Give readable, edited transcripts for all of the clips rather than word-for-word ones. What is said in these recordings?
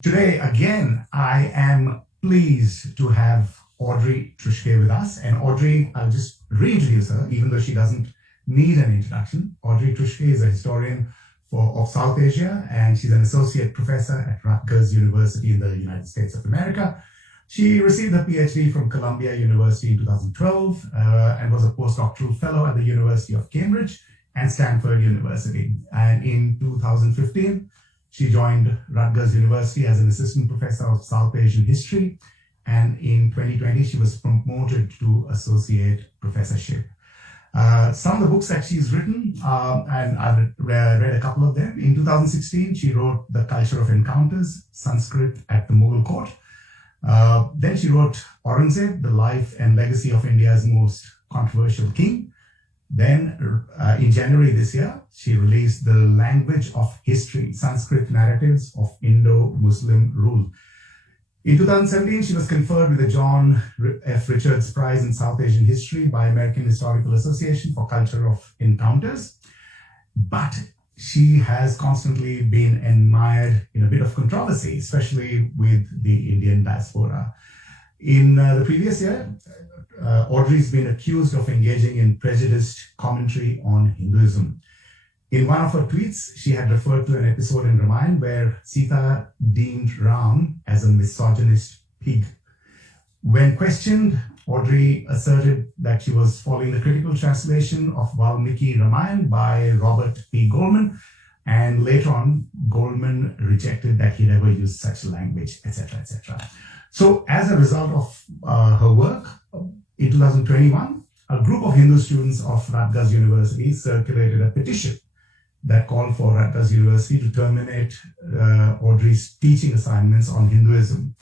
Today, again, I am pleased to have Audrey Truschke with us. And Audrey, I'll just reintroduce her, even though she doesn't need an introduction. Audrey Truschke is a historian of South Asia, and she's an associate professor at Rutgers University in the United States of America. She received her PhD from Columbia University in 2012 and was a postdoctoral fellow at the University of Cambridge and Stanford University. And in 2015, she joined Rutgers University as an assistant professor of South Asian history. And in 2020, she was promoted to associate professorship. Some of the books that she's written, and I've read a couple of them. In 2016, she wrote The Culture of Encounters, Sanskrit at the Mughal Court. Then she wrote Aurangzeb, The Life and Legacy of India's Most Controversial King. Then in January this year, she released The Language of History, Sanskrit Narratives of Indo-Muslim Rule. In 2017, she was conferred with the John F. Richards Prize in South Asian History by American Historical Association for Culture of Encounters. But she has constantly been admired in a bit of controversy, especially with the Indian diaspora. In the previous year, Audrey's been accused of engaging in prejudiced commentary on Hinduism. In one of her tweets, she had referred to an episode in Ramayana where Sita deemed Ram as a misogynist pig. When questioned, Audrey asserted that she was following the critical translation of Valmiki Ramayana by Robert P. Goldman, and later on, Goldman rejected that he'd ever used such language, etc., etc. So as a result of her work, in 2021, a group of Hindu students of Rutgers University circulated a petition that called for Rutgers University to terminate Audrey's teaching assignments on Hinduism,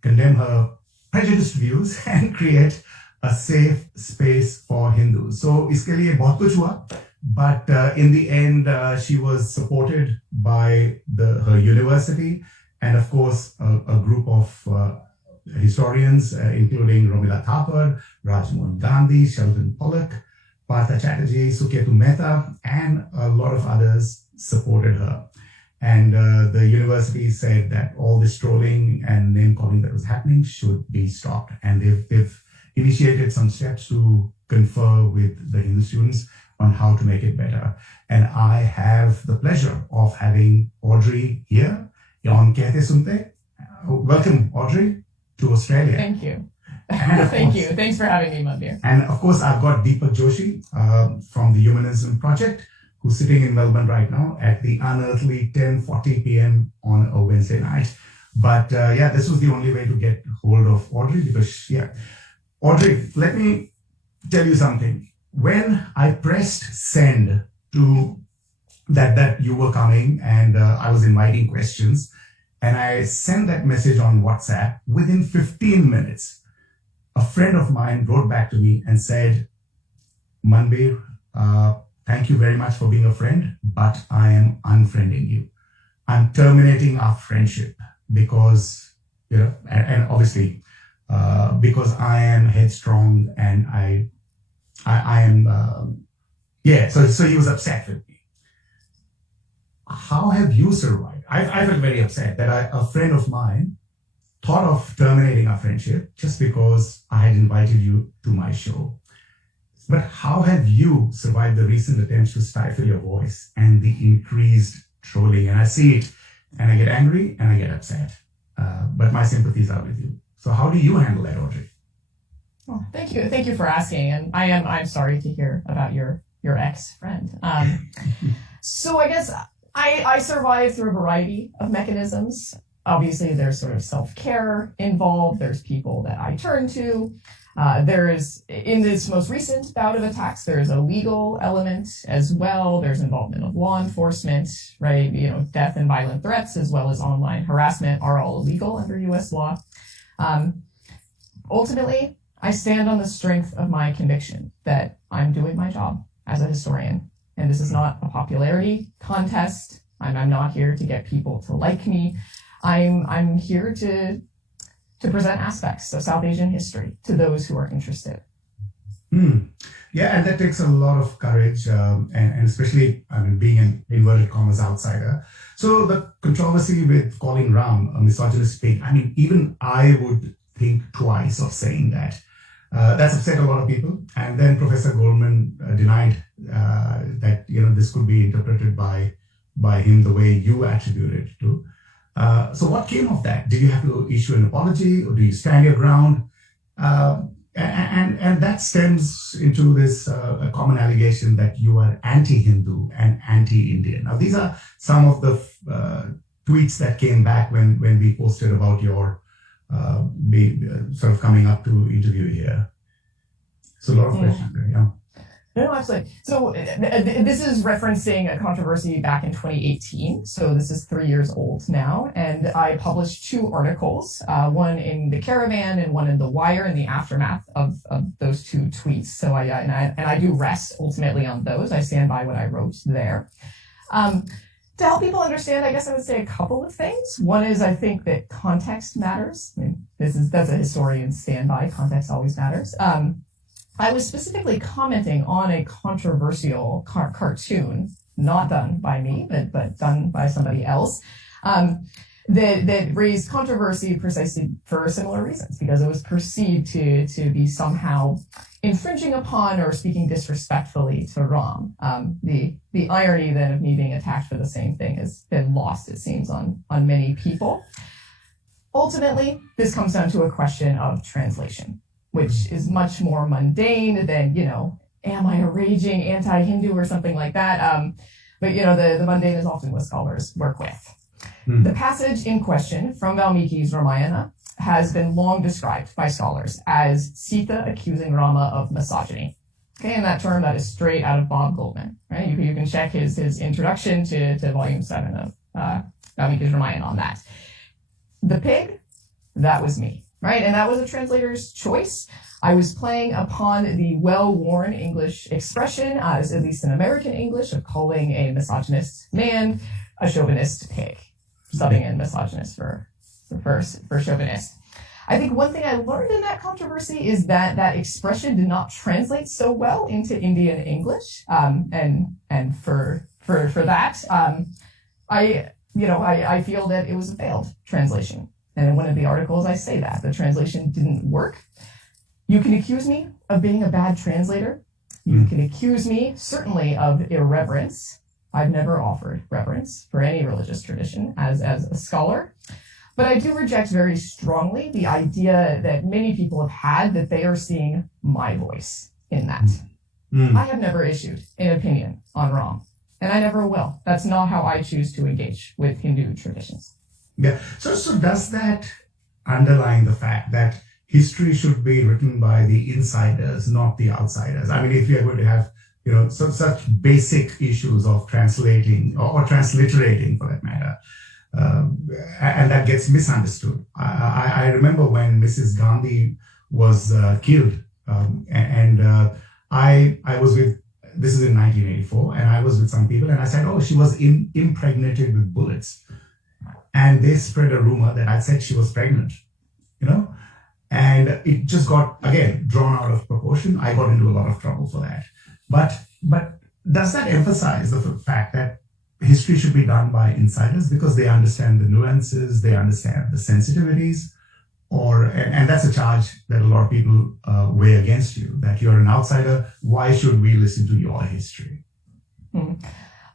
condemn her prejudiced views, and create a safe space for Hindus. So, iske liye bahut kuch hua, but in the end, she was supported by her university and, of course, a group of historians, including Romila Thapar, Rajmohan Gandhi, Sheldon Pollock, Partha Chatterjee, Suketu Mehta, and a lot of others supported her. And the university said that all this trolling and name-calling that was happening should be stopped. And they've initiated some steps to confer with the Hindu students on how to make it better. And I have the pleasure of having Audrey here on Kehte, Sunte. Welcome, Audrey, to Australia. Thank you. Thank you. Thanks for having me, Manbir. And of course, I've got Deepak Joshi from the Humanism Project, who's sitting in Melbourne right now at the unearthly 10:40 p.m. on a Wednesday night. But this was the only way to get hold of Audrey because, Audrey, let me tell you something. When I pressed send to that you were coming and I was inviting questions, and I sent that message on WhatsApp, within 15 minutes, a friend of mine wrote back to me and said, Manbir, thank you very much for being a friend, but I am unfriending you. I'm terminating our friendship because, and obviously, because I am headstrong and I am, so he was upset with me. How have you survived? I felt very upset that a friend of mine thought of terminating our friendship just because I had invited you to my show. But how have you survived the recent attempts to stifle your voice and the increased trolling? And I see it and I get angry and I get upset. But my sympathies are with you. So how do you handle that, Audrey? Well, thank you. Thank you for asking. And I'm sorry to hear about your ex-friend. So I guess I survive through a variety of mechanisms. Obviously, there's sort of self-care involved. There's people that I turn to. There is, in this most recent bout of attacks, there's a legal element as well. There's involvement of law enforcement, right? Death and violent threats, as well as online harassment, are all illegal under U.S. law. Ultimately, I stand on the strength of my conviction that I'm doing my job as a historian. And this is not a popularity contest. I'm not here to get people to like me. I'm here to present aspects of South Asian history to those who are interested. Hmm. Yeah, and that takes a lot of courage, and especially, I mean, being an inverted commas outsider. So the controversy with calling Ram a misogynist pig, I mean, even I would think twice of saying that. That's upset a lot of people. And then Professor Goldman denied that this could be interpreted by him the way you attribute it to. So what came of that? Did you have to issue an apology, or do you stand your ground? And that stems into this a common allegation that you are anti-Hindu and anti-Indian. Now, these are some of the tweets that came back when we posted about your sort of coming up to interview here. So a lot of questions there, yeah. No, absolutely. So this is referencing a controversy back in 2018. So this is 3 years old now. And I published 2 articles, one in the Caravan and one in the Wire, in the aftermath of those 2 tweets. So I do rest ultimately on those. I stand by what I wrote there. To help people understand, I guess I would say a couple of things. One is, I think that context matters. I mean, that's a historian's standby. Context always matters. I was specifically commenting on a controversial cartoon, not done by me, but done by somebody else, that raised controversy precisely for similar reasons, because it was perceived to be somehow infringing upon or speaking disrespectfully to Ram. The irony then of me being attacked for the same thing has been lost, it seems, on many people. Ultimately, this comes down to a question of translation, which is much more mundane than, am I a raging anti-Hindu or something like that? But the mundane is often what scholars work with. The passage in question from Valmiki's Ramayana has been long described by scholars as Sita accusing Rama of misogyny. Okay, and that term, that is straight out of Bob Goldman, right? You can check his introduction to volume 7 of Valmiki's Ramayana on that. The pig, that was me. Right, and that was a translator's choice. I was playing upon the well-worn English expression, at least in American English, of calling a misogynist man a chauvinist pig, subbing in misogynist for chauvinist. I think one thing I learned in that controversy is that that expression did not translate so well into Indian English, and for that, I feel that it was a failed translation. And in one of the articles, I say that the translation didn't work. You can accuse me of being a bad translator. You can accuse me, certainly, of irreverence. I've never offered reverence for any religious tradition as a scholar. But I do reject very strongly the idea that many people have had that they are seeing my voice in that. I have never issued an opinion on Ram, and I never will. That's not how I choose to engage with Hindu traditions. Yeah. So does that underline the fact that history should be written by the insiders, not the outsiders? I mean, if you're going to have, such basic issues of translating or transliterating, for that matter, and that gets misunderstood. I remember when Mrs. Gandhi was killed, I was with, this is in 1984, and I was with some people, and I said, oh, she was impregnated with bullets. And they spread a rumor that I said she was pregnant, and it just got, again, drawn out of proportion. I got into a lot of trouble for that. But does that emphasize the fact that history should be done by insiders because they understand the nuances, they understand the sensitivities, and that's a charge that a lot of people weigh against you, that you're an outsider. Why should we listen to your history?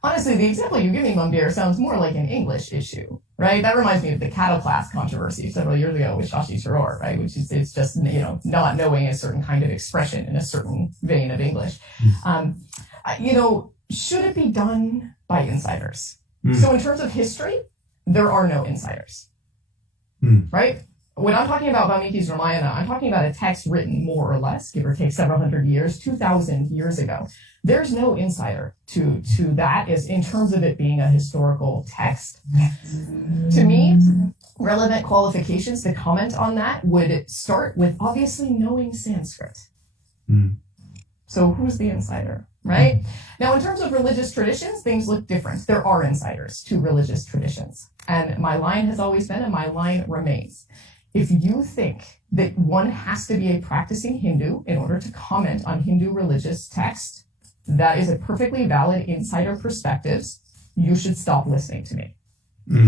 Honestly, the example you give me, Manbir, sounds more like an English issue, right? That reminds me of the cattle class controversy several years ago with Joshi, right? Which is, it's just, not knowing a certain kind of expression in a certain vein of English. Should it be done by insiders? So in terms of history, there are no insiders, right? When I'm talking about Valmiki's Ramayana, I'm talking about a text written more or less, give or take several hundred years, 2,000 years ago. There's no insider to that is in terms of it being a historical text. To me, relevant qualifications to comment on that would start with obviously knowing Sanskrit. So who's the insider, right? Now, in terms of religious traditions, things look different. There are insiders to religious traditions. And my line has always been, and my line remains. if you think that one has to be a practicing Hindu in order to comment on Hindu religious text, that is a perfectly valid insider perspective. You should stop listening to me.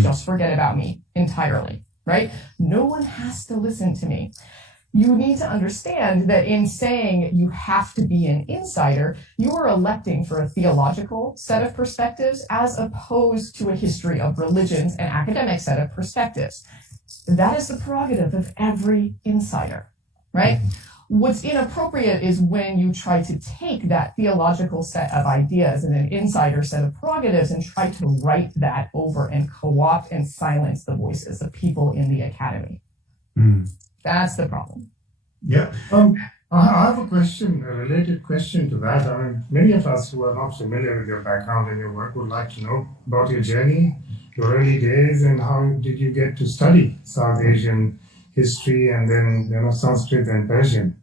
Just forget about me entirely, right? No one has to listen to me. You need to understand that in saying you have to be an insider, you are electing for a theological set of perspectives as opposed to a history of religions and academic set of perspectives. That is the prerogative of every insider, right? What's inappropriate is when you try to take that theological set of ideas and an insider set of prerogatives and try to write that over and co-opt and silence the voices of people in the academy. That's the problem. Yeah. I have a question, a related question to that. I mean, many of us who are not familiar with your background and your work would like to know about your journey, your early days, and how did you get to study South Asian history and then, Sanskrit and Persian?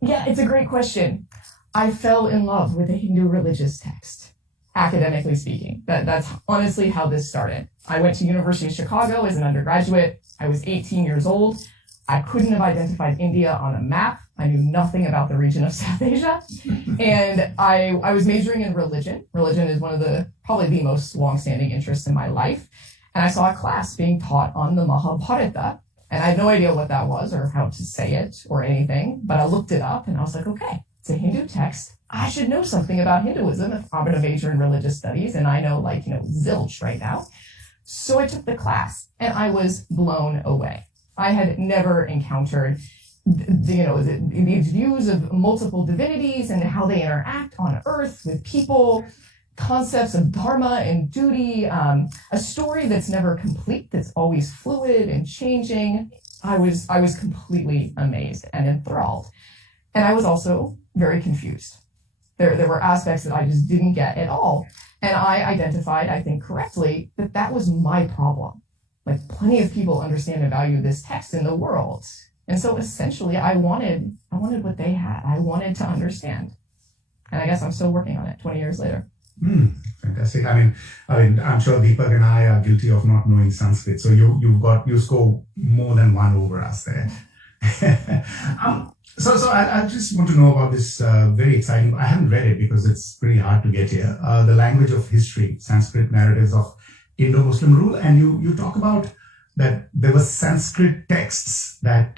Yeah, it's a great question. I fell in love with the Hindu religious text, academically speaking. That's honestly how this started. I went to University of Chicago as an undergraduate. I was 18 years old. I couldn't have identified India on a map. I knew nothing about the region of South Asia. And I was majoring in religion. Religion is one of probably the most longstanding interests in my life. And I saw a class being taught on the Mahabharata. And I had no idea what that was or how to say it or anything, but I looked it up and I was like, okay, it's a Hindu text. I should know something about Hinduism if I'm going to major in religious studies. And I know zilch right now. So I took the class and I was blown away. I had never encountered these views of multiple divinities and how they interact on earth with people, concepts of dharma and duty, a story that's never complete, that's always fluid and changing. I was completely amazed and enthralled. And I was also very confused. There were aspects that I just didn't get at all. And I identified, I think correctly, that was my problem. Like, plenty of people understand and value this text in the world. And so essentially I wanted what they had. I wanted to understand. And I guess I'm still working on it 20 years later. Fantastic. I mean, I'm sure Deepak and I are guilty of not knowing Sanskrit. So you score more than one over us there. So I just want to know about this very exciting. I haven't read it because it's pretty hard to get here. The Language of History: Sanskrit Narratives of Indo-Muslim Rule, and you talk about that there were Sanskrit texts that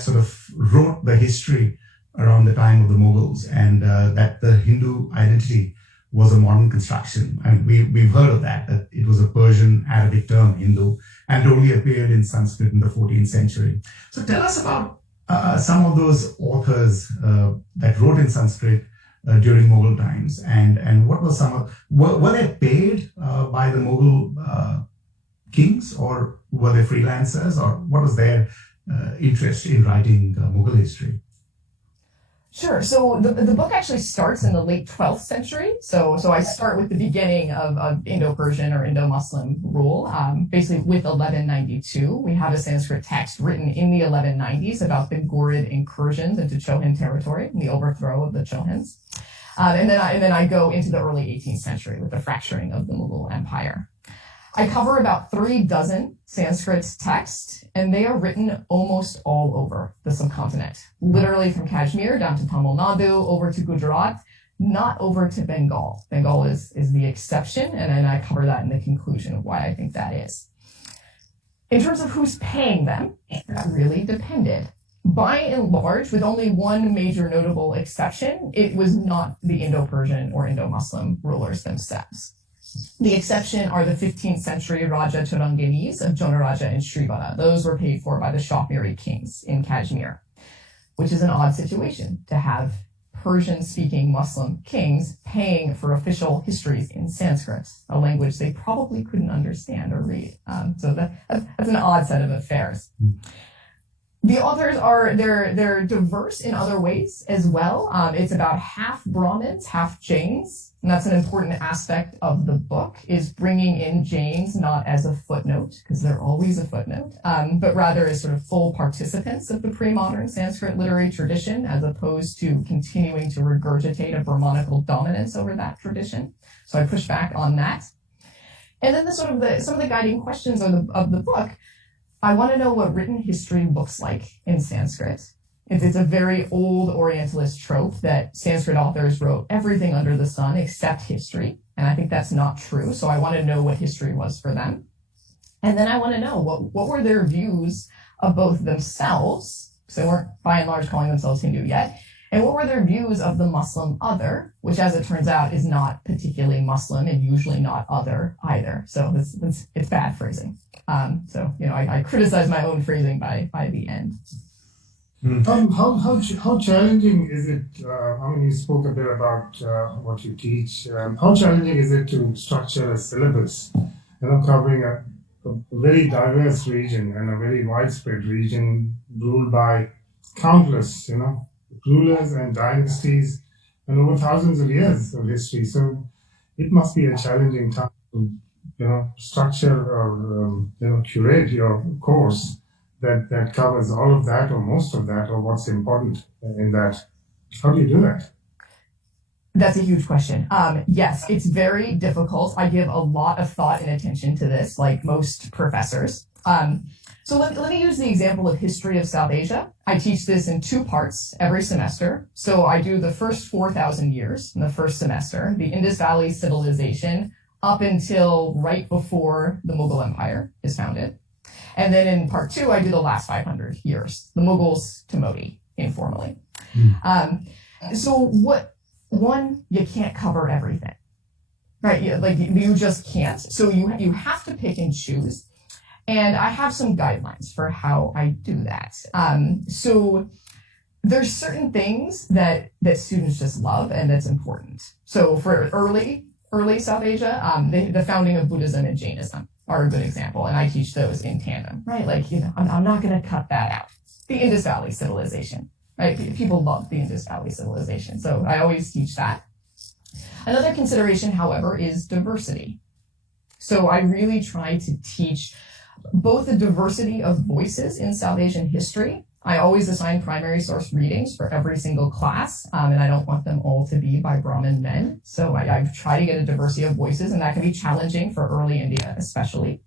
sort of wrote the history around the time of the Mughals, and that the Hindu identity was a modern construction. I mean, we've heard of that it was a Persian Arabic term, Hindu, and it only appeared in Sanskrit in the 14th century. So tell us about some of those authors that wrote in Sanskrit during Mughal times, and what was were they paid by the Mughal kings, or were they freelancers, or what was their interest in writing Mughal history? Sure. So the book actually starts in the late 12th century. So I start with the beginning of Indo-Persian or Indo-Muslim rule. Basically with 1192, we have a Sanskrit text written in the 1190s about the Ghurid incursions into Chohan territory and the overthrow of the Chohans. And then I go into the early 18th century with the fracturing of the Mughal Empire. I cover about 36 Sanskrit texts, and they are written almost all over the subcontinent, literally from Kashmir down to Tamil Nadu, over to Gujarat, not over to Bengal. Bengal is the exception, and then I cover that in the conclusion of why I think that is. In terms of who's paying them, that really depended. By and large, with only one major notable exception, it was not the Indo-Persian or Indo-Muslim rulers themselves. The exception are the 15th century Raja Turanginis of Jonaraja and Srivara. Those were paid for by the Shahmiri kings in Kashmir, which is an odd situation to have Persian-speaking Muslim kings paying for official histories in Sanskrit, a language they probably couldn't understand or read. So that's an odd set of affairs. The authors they're diverse in other ways as well. It's about half Brahmins, half Jains, and that's an important aspect of the book, is bringing in Jains not as a footnote, because they're always a footnote, but rather as sort of full participants of the pre-modern Sanskrit literary tradition, as opposed to continuing to regurgitate a Brahmanical dominance over that tradition. So I push back on that. And then some of the guiding questions of the book. I want to know what written history looks like in Sanskrit. It's a very old Orientalist trope that Sanskrit authors wrote everything under the sun except history. And I think that's not true. So I want to know what history was for them. And then I want to know what were their views of both themselves, because they weren't by and large calling themselves Hindu yet, and what were their views of the Muslim other, which as it turns out is not particularly Muslim and usually not other either. So it's bad phrasing. I criticize my own phrasing by the end. How challenging is it? You spoke a bit about what you teach. How challenging is it to structure a syllabus, covering a very diverse region and a very widespread region ruled by countless, rulers and dynasties and over thousands of years of history. So it must be a challenging time to, structure or, curate your course that covers all of that or most of that or what's important in that. How do you do that? That's a huge question. Yes, it's very difficult. I give a lot of thought and attention to this, like most professors. So let me use the example of history of South Asia. I teach this in 2 parts every semester. So I do the first 4,000 years in the first semester, the Indus Valley civilization up until right before the Mughal Empire is founded. And then in part 2, I do the last 500 years, the Mughals to Modi, informally. You can't cover everything, right? You just can't. So you have to pick and choose. And I have some guidelines for how I do that. So there's certain things that students just love and that's important. So for early South Asia, the founding of Buddhism and Jainism are a good example. And I teach those in tandem, right? I'm not going to cut that out. The Indus Valley civilization, right? People love the Indus Valley civilization. So I always teach that. Another consideration, however, is diversity. So I really try to teach both the diversity of voices in South Asian history. I always assign primary source readings for every single class, and I don't want them all to be by Brahmin men. So I try to get a diversity of voices, and that can be challenging for early India especially.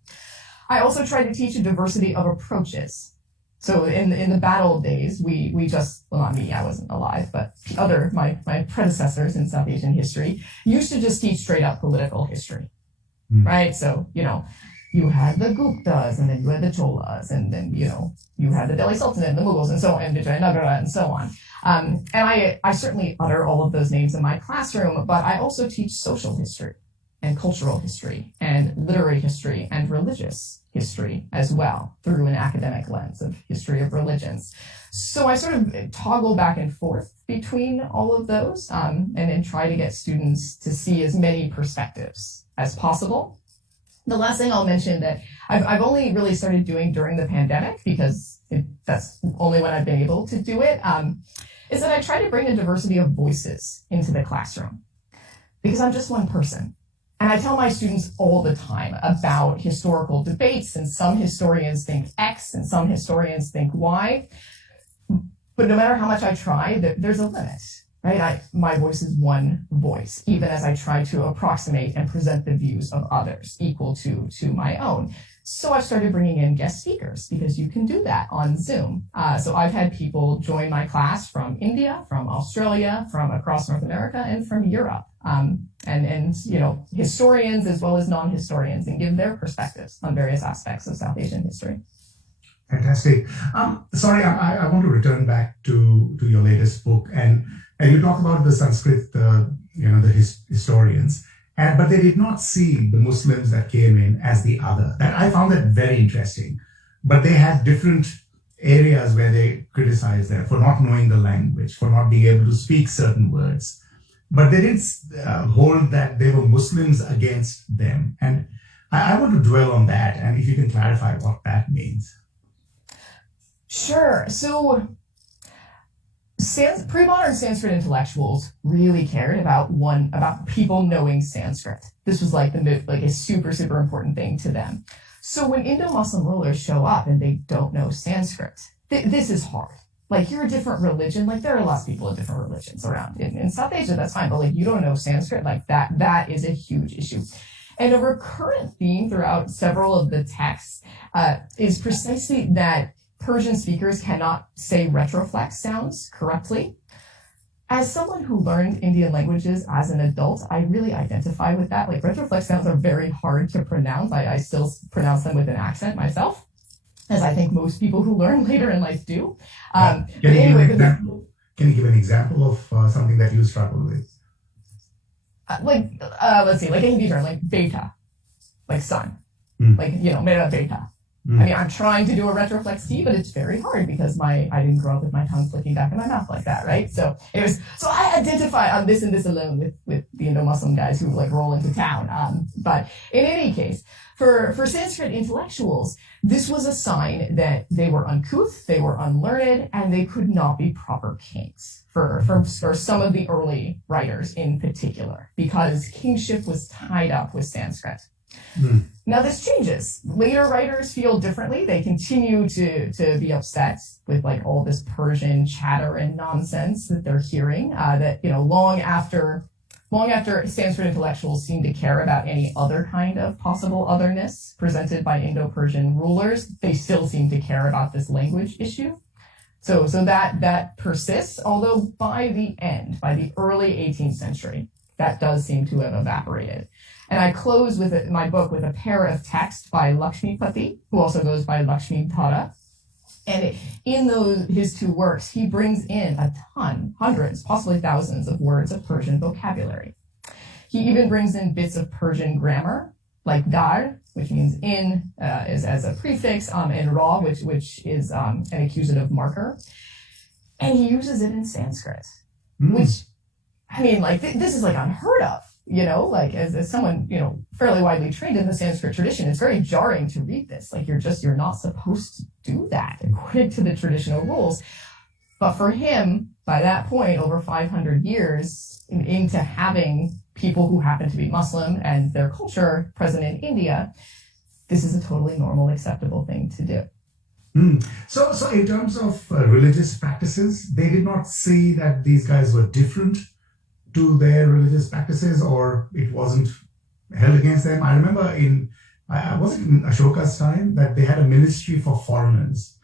I also try to teach a diversity of approaches. So in the battle days, we just, well, not me, I wasn't alive, but my predecessors in South Asian history used to just teach straight up political history, right? So, you had the Guptas, and then you had the Cholas, and then, you had the Delhi Sultanate, the Mughals, and so on, and Vijayanagara, and so on. And I certainly utter all of those names in my classroom, but I also teach social history and cultural history and literary history and religious history as well through an academic lens of history of religions. So I sort of toggle back and forth between all of those and then try to get students to see as many perspectives as possible. The last thing I'll mention that I've only really started doing during the pandemic, because that's only when I've been able to do it, is that I try to bring a diversity of voices into the classroom, because I'm just one person. And I tell my students all the time about historical debates, and some historians think X and some historians think Y. But no matter how much I try, there's a limit. Right? My voice is one voice, even as I try to approximate and present the views of others equal to my own. So I've started bringing in guest speakers, because you can do that on Zoom. So I've had people join my class from India, from Australia, from across North America, and from Europe. And historians as well as non-historians, and give their perspectives on various aspects of South Asian history. Fantastic. Sorry, I want to return back to your latest book, and you talk about the Sanskrit, the historians, but they did not see the Muslims that came in as the other. That I found that very interesting. But they had different areas where they criticized them for not knowing the language, for not being able to speak certain words. But they didn't hold that they were Muslims against them. And I want to dwell on that, and if you can clarify what that means. Sure. So pre-modern Sanskrit intellectuals really cared about people knowing Sanskrit. This was like a super, super important thing to them. So when Indo-Muslim rulers show up and they don't know Sanskrit, this is hard. You're a different religion. There are lots of people of different religions around. In South Asia, that's fine. But you don't know Sanskrit, that is a huge issue. And a recurrent theme throughout several of the texts is precisely that Persian speakers cannot say retroflex sounds correctly. As someone who learned Indian languages as an adult, I really identify with that. Like, retroflex sounds are very hard to pronounce. I still pronounce them with an accent myself, as I think most people who learn later in life do. Can you give an example of something that you struggle with? Let's see, like a Hindi term, like beta, like son, like, mera beta. I mean, I'm trying to do a retroflex T, but it's very hard because I didn't grow up with my tongue flicking back in my mouth like that, right? So I identify on this and this alone with the Indo-Muslim guys who like roll into town. But in any case, for Sanskrit intellectuals, this was a sign that they were uncouth, they were unlearned, and they could not be proper kings for some of the early writers in particular, because kingship was tied up with Sanskrit. Now this changes. Later writers feel differently. They continue to be upset with like all this Persian chatter and nonsense that they're hearing. Long after Sanskrit intellectuals seem to care about any other kind of possible otherness presented by Indo-Persian rulers, they still seem to care about this language issue. So that persists. Although by the early 18th century, that does seem to have evaporated. And I close with my book with a pair of texts by Lakshmipati, who also goes by Lakshmidhara. And in his two works, he brings in a ton, hundreds, possibly thousands of words of Persian vocabulary. He even brings in bits of Persian grammar, like dar, which means in, is as a prefix, and ra, which is an accusative marker. And he uses it in Sanskrit, which, I mean, like, this is like unheard of. Like as someone, fairly widely trained in the Sanskrit tradition, it's very jarring to read this. Like you're not supposed to do that according to the traditional rules. But for him, by that point, over 500 years into having people who happen to be Muslim and their culture present in India, this is a totally normal, acceptable thing to do. So in terms of religious practices, they did not see that these guys were different to their religious practices, or it wasn't held against them. I remember was it in Ashoka's time that they had a ministry for foreigners,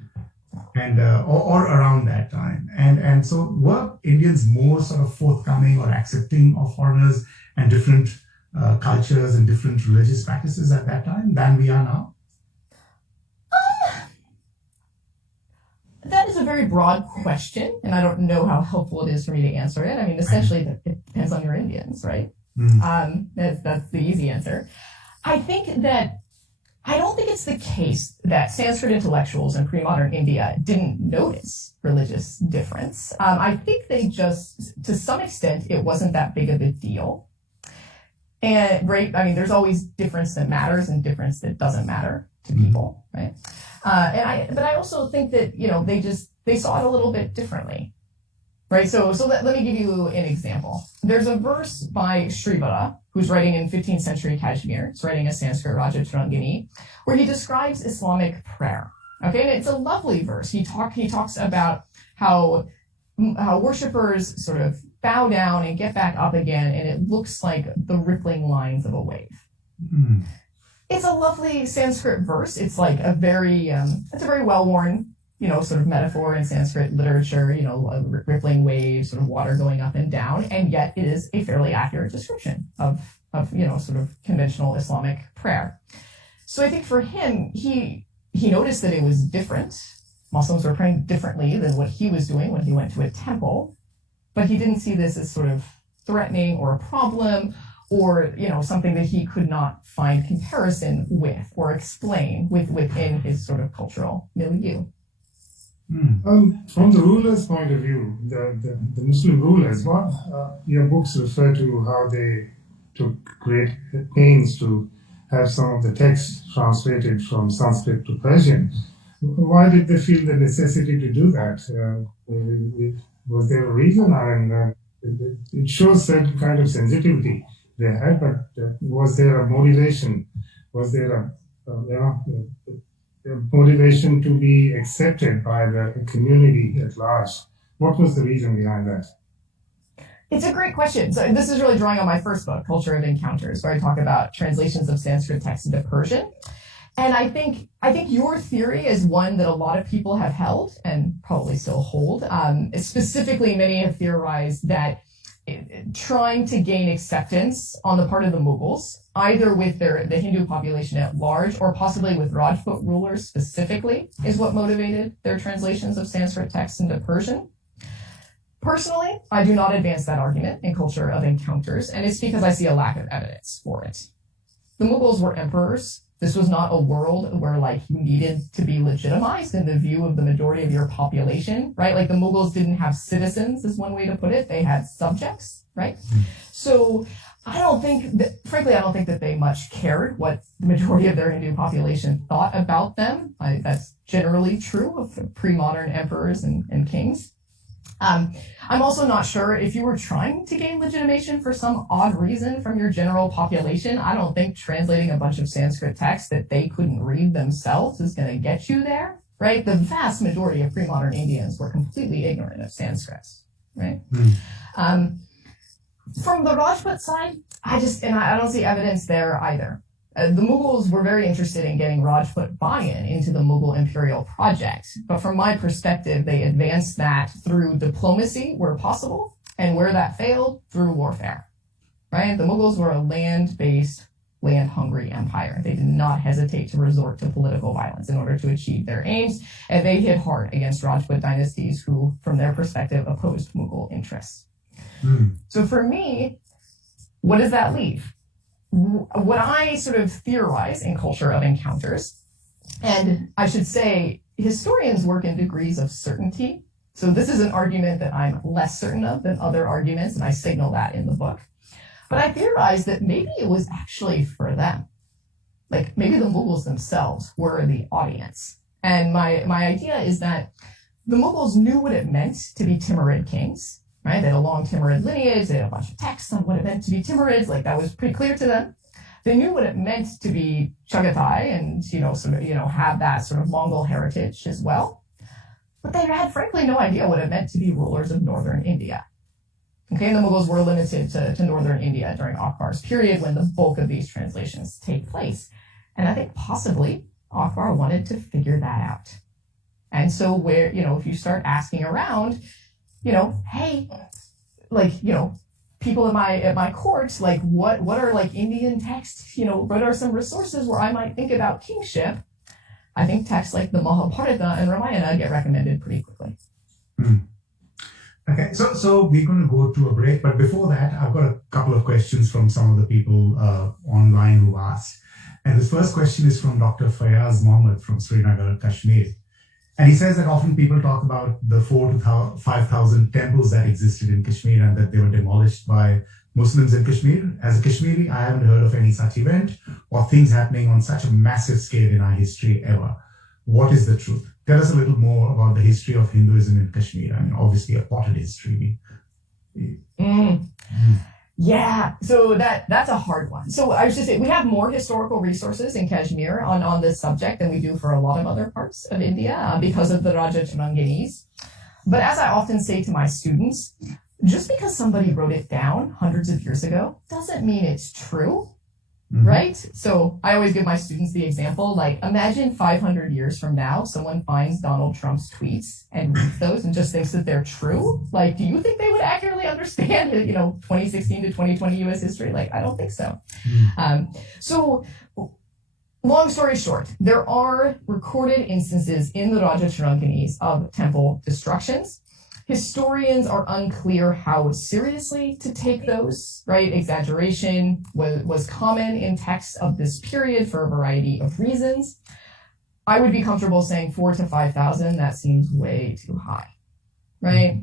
and or around that time, and so were Indians more sort of forthcoming or accepting of foreigners and different cultures and different religious practices at that time than we are now? That is a very broad question, and I don't know how helpful it is for me to answer it. I mean, essentially, it depends on your Indians, right? That's the easy answer. I don't think it's the case that Sanskrit intellectuals in pre-modern India didn't notice religious difference. I think they just, to some extent, it wasn't that big of a deal. And, right, I mean, there's always difference that matters and difference that doesn't matter to people, right? But I also think that, they saw it a little bit differently, right? So let me give you an example. There's a verse by Srivara, who's writing in 15th century Kashmir. It's writing a Sanskrit Raja Turangini, where he describes Islamic prayer. Okay, and it's a lovely verse. He talks about how worshipers sort of bow down and get back up again, and it looks like the rippling lines of a wave. It's a lovely Sanskrit verse. It's like a very well-worn, sort of metaphor in Sanskrit literature, rippling waves, sort of water going up and down, and yet it is a fairly accurate description of sort of conventional Islamic prayer. So I think for him, he noticed that it was different. Muslims were praying differently than what he was doing when he went to a temple, but he didn't see this as sort of threatening or a problem, or something that he could not find comparison with or explain within his sort of cultural milieu. From the ruler's point of view, the Muslim rulers, what your books refer to how they took great pains to have some of the text translated from Sanskrit to Persian. Why did they feel the necessity to do that? Was there a reason? It shows certain kind of sensitivity they had, but was there a motivation? Was there a motivation to be accepted by the community at large? What was the reason behind that? It's a great question. So this is really drawing on my first book, Culture of Encounters, where I talk about translations of Sanskrit texts into Persian. And I think your theory is one that a lot of people have held and probably still hold. Specifically, many have theorized that trying to gain acceptance on the part of the Mughals, either with the Hindu population at large or possibly with Rajput rulers specifically, is what motivated their translations of Sanskrit texts into Persian. Personally, I do not advance that argument in Culture of Encounters, and it's because I see a lack of evidence for it. The Mughals were emperors. This was not a world where you needed to be legitimized in the view of the majority of your population, right? Like the Mughals didn't have citizens, is one way to put it. They had subjects, right? So I don't think that they much cared what the majority of their Hindu population thought about them. That's generally true of pre-modern emperors and kings. I'm also not sure if you were trying to gain legitimation for some odd reason from your general population. I don't think translating a bunch of Sanskrit texts that they couldn't read themselves is going to get you there, right? The vast majority of pre-modern Indians were completely ignorant of Sanskrit, right? From the Rajput side, I don't see evidence there either. The Mughals were very interested in getting Rajput buy-in into the Mughal imperial project, but from my perspective, they advanced that through diplomacy where possible, and where that failed, through warfare, right? The Mughals were a land-based, land-hungry empire. They did not hesitate to resort to political violence in order to achieve their aims, and they hit hard against Rajput dynasties who, from their perspective, opposed Mughal interests. So for me, what does that leave? What I sort of theorize in Culture of Encounters, and I should say historians work in degrees of certainty. So this is an argument that I'm less certain of than other arguments, and I signal that in the book. But I theorize that maybe it was actually for them. Like maybe the Mughals themselves were the audience. And my idea is that the Mughals knew what it meant to be Timurid kings. Right? They had a long Timurid lineage. They had a bunch of texts on what it meant to be Timurids. That was pretty clear to them. They knew what it meant to be Chagatai and, have that sort of Mongol heritage as well. But they had, frankly, no idea what it meant to be rulers of northern India. Okay, and the Mughals were limited to northern India during Akbar's period when the bulk of these translations take place. And I think possibly Akbar wanted to figure that out. And so if you start asking around, hey, people at my court, what are Indian texts, what are some resources where I might think about kingship? I think texts like the Mahabharata and Ramayana get recommended pretty quickly. Okay, so we're going to go to a break, but before that, I've got a couple of questions from some of the people online who asked. And this first question is from Dr. Fayaz Mohammed from Srinagar, Kashmir. And he says that often people talk about the 4,000 to 5,000 temples that existed in Kashmir and that they were demolished by Muslims in Kashmir. As a Kashmiri, I haven't heard of any such event or things happening on such a massive scale in our history ever. What is the truth? Tell us a little more about the history of Hinduism in Kashmir. I mean, obviously a potted history. Yeah, so that's a hard one. So I was just saying, we have more historical resources in Kashmir on this subject than we do for a lot of other parts of India because of the Raja Charanginis. But as I often say to my students, just because somebody wrote it down hundreds of years ago doesn't mean it's true, right? So I always give my students the example, imagine 500 years from now, someone finds Donald Trump's tweets and reads those and just thinks that they're true. Do you think they would accurately understand, 2016 to 2020 U.S. history? I don't think so. So long story short, there are recorded instances in the Raja Charanginis of temple destructions. Historians are unclear how seriously to take those, right? Exaggeration was common in texts of this period for a variety of reasons. I would be comfortable saying 4,000 to 5,000. That seems way too high, right?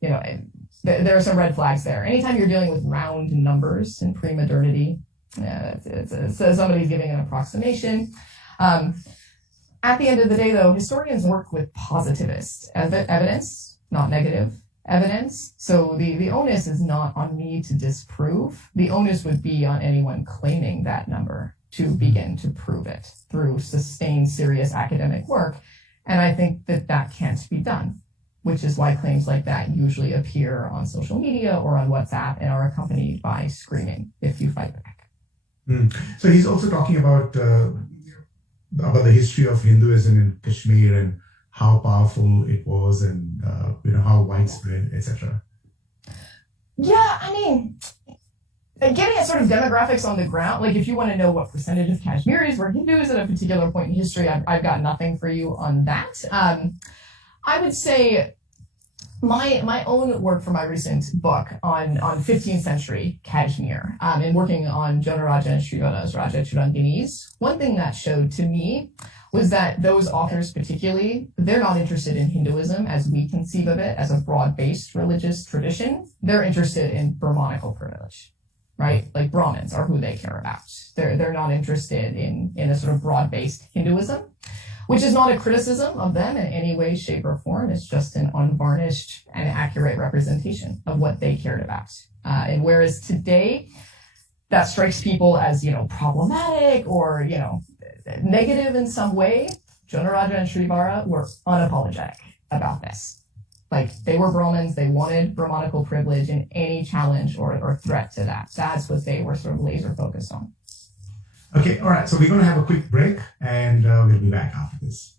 There are some red flags there. Anytime you're dealing with round numbers in pre-modernity, so somebody's giving an approximation. At the end of the day, though, historians work with positivist evidence, not negative evidence. So the onus is not on me to disprove. The onus would be on anyone claiming that number to begin to prove it through sustained, serious academic work. And I think that can't be done. which is why claims like that usually appear on social media or on WhatsApp and are accompanied by screaming if you fight back. So he's also talking about the history of Hinduism in Kashmir and how powerful it was, and how widespread, etc. Yeah, I mean, getting at sort of demographics on the ground, like if you want to know what percentage of Kashmiris were Hindus at a particular point in history, I've got nothing for you on that. I would say my own work for my recent book on 15th century Kashmir, and working on Jonaraja and Srivada's Raja Churandinis, one thing that showed to me was that those authors particularly, they're not interested in Hinduism as we conceive of it as a broad-based religious tradition. They're interested in Brahmanical privilege, right? Like Brahmins are who they care about. They're not interested in a sort of broad-based Hinduism, which is not a criticism of them in any way, shape, or form. It's just an unvarnished and accurate representation of what they cared about. And whereas today, that strikes people as, problematic or, negative in some way, Jonaraja and Srivara were unapologetic about this. Like, they were Brahmins, they wanted Brahmanical privilege, and any challenge or threat to that. That's what they were sort of laser focused on. Okay, all right. So we're going to have a quick break, and we'll be back after this.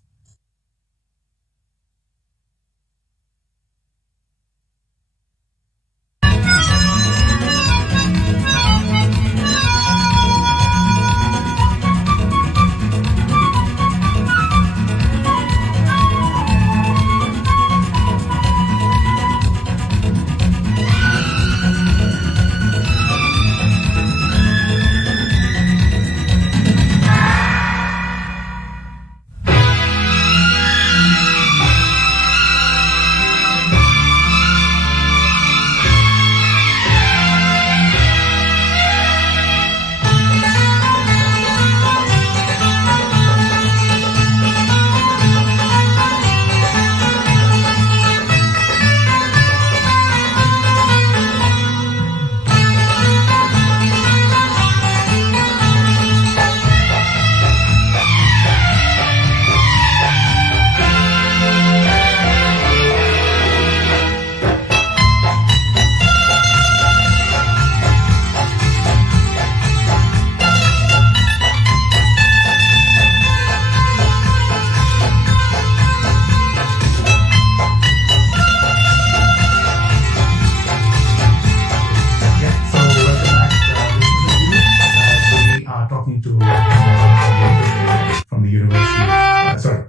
From the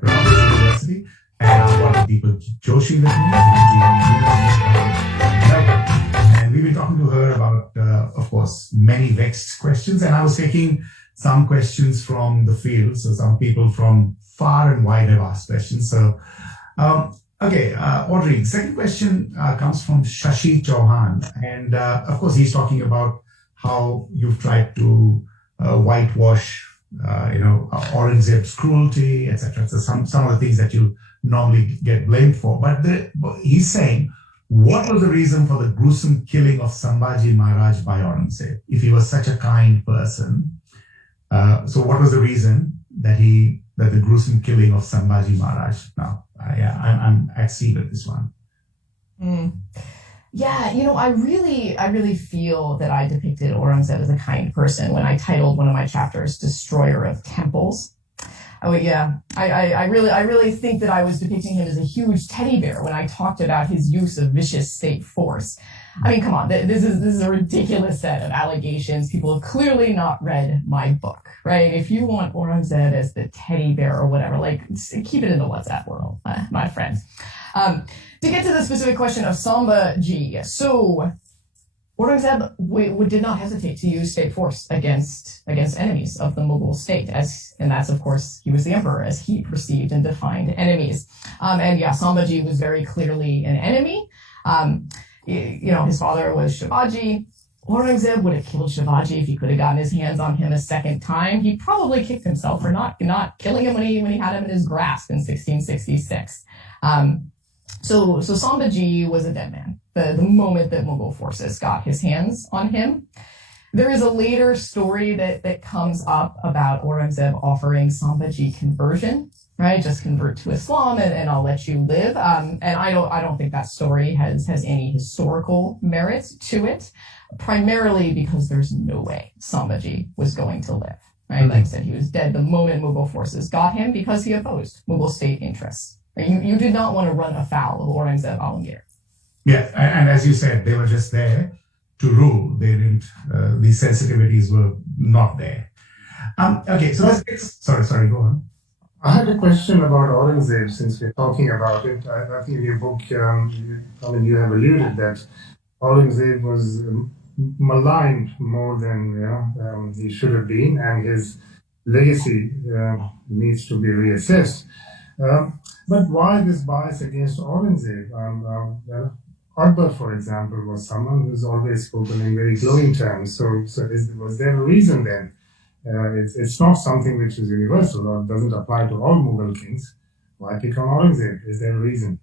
Rutgers University, and I've got Deepak Joshi with me, and we've been talking to her about, of course, many vexed questions, and I was taking some questions from the field, so some people from far and wide have asked questions. So, Audrey, second question comes from Shashi Chauhan, and of course, he's talking about how you've tried to whitewash Aurangzeb's cruelty, etc. So some of the things that you normally get blamed for. But he's saying, what was the reason for the gruesome killing of Sambhaji Maharaj by Aurangzeb? If he was such a kind person, so what was the reason that the gruesome killing of Sambhaji Maharaj? Now, I'm at sea with this one. Yeah, I really feel that I depicted Aurangzeb as a kind person when I titled one of my chapters "Destroyer of Temples." Oh yeah, I really think that I was depicting him as a huge teddy bear when I talked about his use of vicious state force. I mean, come on, this is a ridiculous set of allegations. People have clearly not read my book, right? If you want Aurangzeb as the teddy bear or whatever, keep it in the WhatsApp world, my friend. To get to the specific question of Sambhaji, so Aurangzeb did not hestate to use state force against enemies of the Mughal state, and that's, of course, he was the emperor as he perceived and defined enemies. Sambhaji was very clearly an enemy. His father was Shivaji. Aurangzeb would have killed Shivaji if he could have gotten his hands on him a second time. He probably kicked himself for not killing him when he had him in his grasp in 1666. So Sambhaji was a dead man the moment that Mughal forces got his hands on him. There is a later story that comes up about Aurangzeb offering Sambhaji conversion right? Just convert to Islam and I'll let you live. And I don't think that story has any historical merit to it, primarily because there's no way Sambhaji was going to live, right? Like I said, he was dead the moment Mughal forces got him because he opposed Mughal state interests. Right? You did not want to run afoul of Aurangzeb Alamgir. Yeah, and as you said, they were just there to rule. They didn't. These sensitivities were not there. Okay, so sorry, go on. I had a question about Aurangzeb since we're talking about it. I think in your book, you have alluded that Aurangzeb was maligned more than he should have been, and his legacy needs to be reassessed. But why this bias against Aurangzeb? Akbar, for example, was someone who's always spoken in very glowing terms. So was there a reason then? It's not something which is universal or doesn't apply to all Mughal kings. Why pick on Aurangzeb? Is there a reason?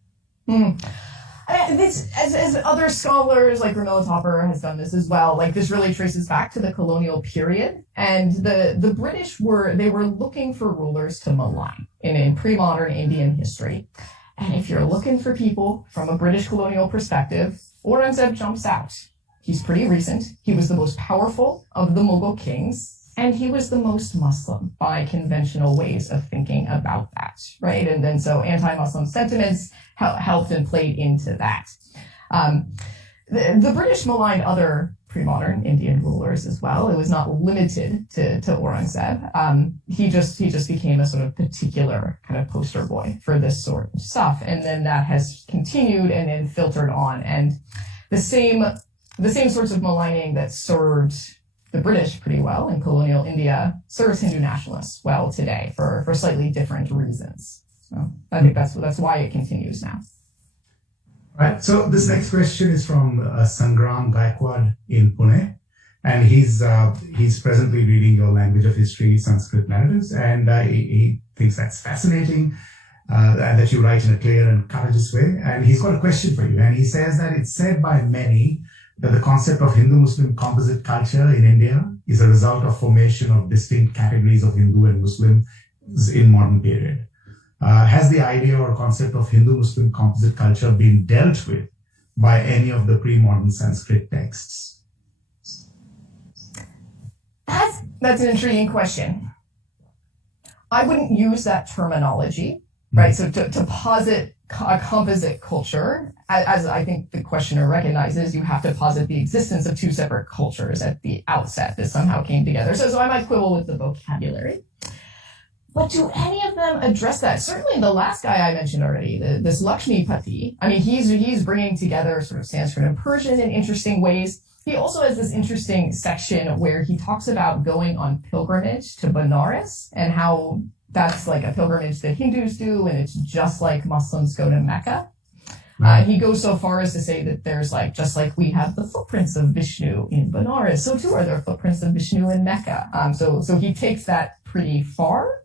This, as other scholars like Ramila Topper has done this as well, like this really traces back to the colonial period. And the British were looking for rulers to malign in pre-modern Indian history. And if you're looking for people from a British colonial perspective, Aurangzeb jumps out. He's pretty recent. He was the most powerful of the Mughal kings, and he was the most Muslim by conventional ways of thinking about that, right? And then so anti-Muslim sentiments helped and played into that. The British maligned other pre-modern Indian rulers as well. It was not limited to Aurangzeb. He just became a sort of particular kind of poster boy for this sort of stuff. And then that has continued and then filtered on. And the same sorts of maligning that served the British pretty well in colonial India serves Hindu nationalists well today for slightly different reasons. So I think that's why it continues now. Right. So this next question is from Sangram Gaikwad in Pune, and he's presently reading your language of history, Sanskrit narratives, and he thinks that's fascinating, and that you write in a clear and courageous way. And he's got a question for you, and he says that it's said by many that the concept of Hindu-Muslim composite culture in India is a result of formation of distinct categories of Hindu and Muslim in modern period. Has the idea or concept of Hindu-Muslim composite culture been dealt with by any of the pre-modern Sanskrit texts? That's an intriguing question. I wouldn't use that terminology, right? So to posit a composite culture, as I think the questioner recognizes, you have to posit the existence of two separate cultures at the outset that somehow came together. So I might quibble with the vocabulary. But do any of them address that? Certainly the last guy I mentioned already, this Lakshmi Pati, I mean, he's bringing together sort of Sanskrit and Persian in interesting ways. He also has this interesting section where he talks about going on pilgrimage to Benares and how that's like a pilgrimage that Hindus do, and it's just like Muslims go to Mecca. He goes so far as to say that there's like, just like we have the footprints of Vishnu in Benares, so too are there footprints of Vishnu in Mecca. So he takes that pretty far.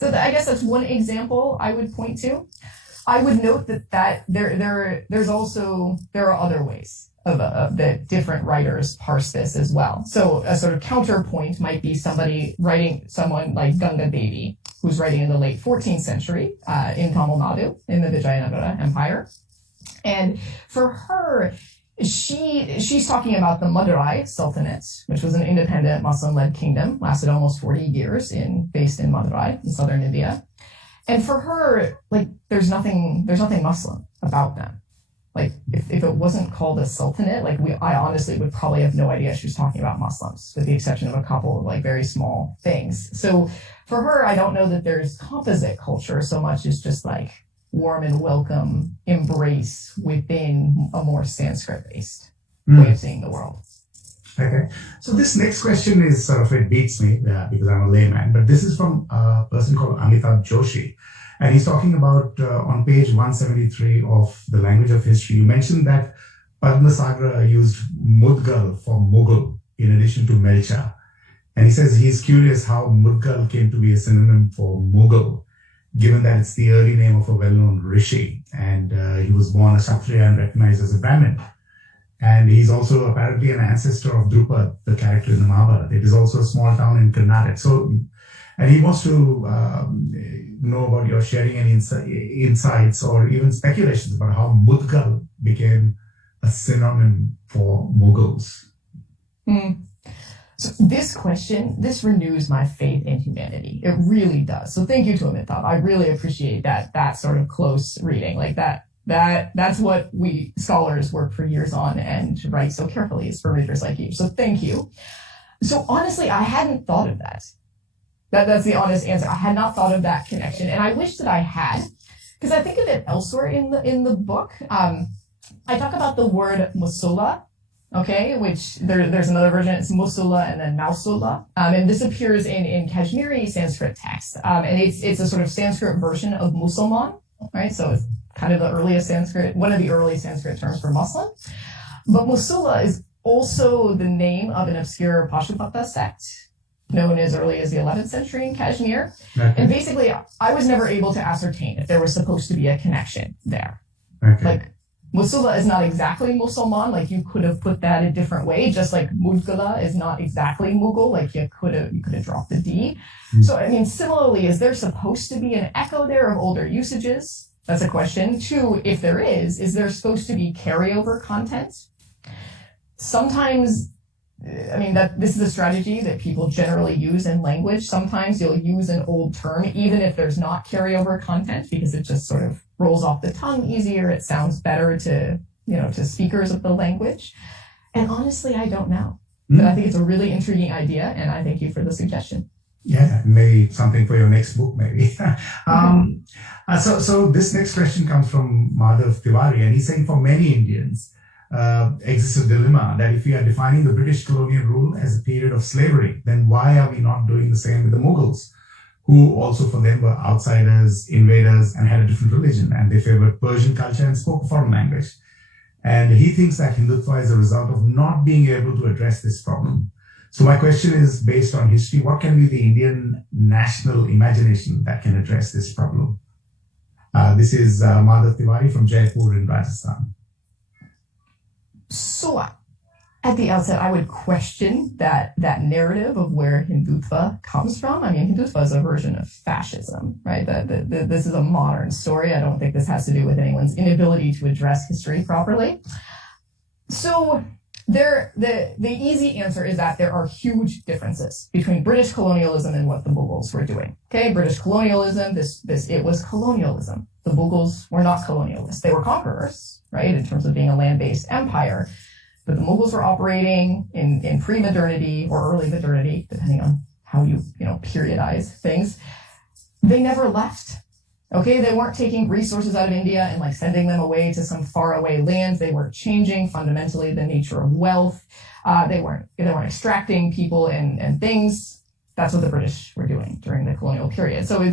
So I guess that's one example I would point to. I would note that there are other ways of that different writers parse this as well. So a sort of counterpoint might be someone like Ganga Devi, who's writing in the late 14th century in Tamil Nadu in the Vijayanagara Empire. And for her, she's talking about the Madurai Sultanate, which was an independent Muslim-led kingdom, lasted almost 40 years, based in Madurai in southern India. And for her, like, there's nothing Muslim about them. Like, if it wasn't called a sultanate, I honestly would probably have no idea she was talking about Muslims, with the exception of a couple of like very small things. So for her, I don't know that there's composite culture so much as just like warm and welcome embrace within a more Sanskrit-based way of seeing the world. Okay. So this next question is sort of, it beats me because I'm a layman, but this is from a person called Amitabh Joshi. And he's talking about on page 173 of the language of history, you mentioned that Padmasagra used Mudgal for Mughal in addition to Melcha. And he says he's curious how Mudgal came to be a synonym for Mughal, given that it's the early name of a well-known rishi, and he was born a Kshatriya and recognized as a Brahmin. And he's also apparently an ancestor of Drupad, the character in the Mahabharata. It is also a small town in Karnataka. So, And he wants to know about your sharing any insights or even speculations about how Mudgal became a synonym for Mughals. So this question, this renews my faith in humanity. It really does. So thank you to Amitabh. I really appreciate that sort of close reading. Like that's what we scholars work for years on and write so carefully is for readers like you. So thank you. So honestly, I hadn't thought of that. That's the honest answer. I had not thought of that connection, and I wish that I had, because I think of it elsewhere in the book. I talk about the word musula, okay, which there's another version. It's musula and then mausula, and this appears in Kashmiri Sanskrit text, and it's a sort of Sanskrit version of Musalman, right? So it's kind of the earliest Sanskrit, one of the early Sanskrit terms for Muslim. But musula is also the name of an obscure Pashupata sect, known as early as the 11th century in Kashmir. Okay. And basically, I was never able to ascertain if there was supposed to be a connection there. Okay. Like, Musula is not exactly Musalman, like you could have put that a different way, just like Mudgala is not exactly Mughal, like you could have dropped the D. So, I mean, similarly, is there supposed to be an echo there of older usages? That's a question. Two, if there is there supposed to be carryover content? Sometimes, I mean, this is a strategy that people generally use in language. Sometimes you'll use an old term, even if there's not carryover content, because it just sort of rolls off the tongue easier. It sounds better to speakers of the language. And honestly, I don't know. But I think it's a really intriguing idea, and I thank you for the suggestion. Yeah, maybe something for your next book, maybe. So this next question comes from Madhav Tiwari, and he's saying for many Indians, exists a dilemma that if we are defining the British colonial rule as a period of slavery, then why are we not doing the same with the Mughals, who also for them were outsiders, invaders, and had a different religion, and they favored Persian culture and spoke a foreign language. And he thinks that Hindutva is a result of not being able to address this problem. So my question is, based on history, what can be the Indian national imagination that can address this problem? This is Madhav Tiwari from Jaipur in Rajasthan. So at the outset, I would question that narrative of where Hindutva comes from. I mean, Hindutva is a version of fascism, right? This is a modern story. I don't think this has to do with anyone's inability to address history properly. So the easy answer is that there are huge differences between British colonialism and what the Mughals were doing. Okay, British colonialism, it was colonialism. The Mughals were not colonialists. They were conquerors, right, in terms of being a land-based empire. But the Mughals were operating in pre-modernity or early modernity, depending on how you periodize things. They never left. Okay, they weren't taking resources out of India and like sending them away to some faraway lands. They weren't changing fundamentally the nature of wealth. They weren't extracting people and things. That's what the British were doing during the colonial period. So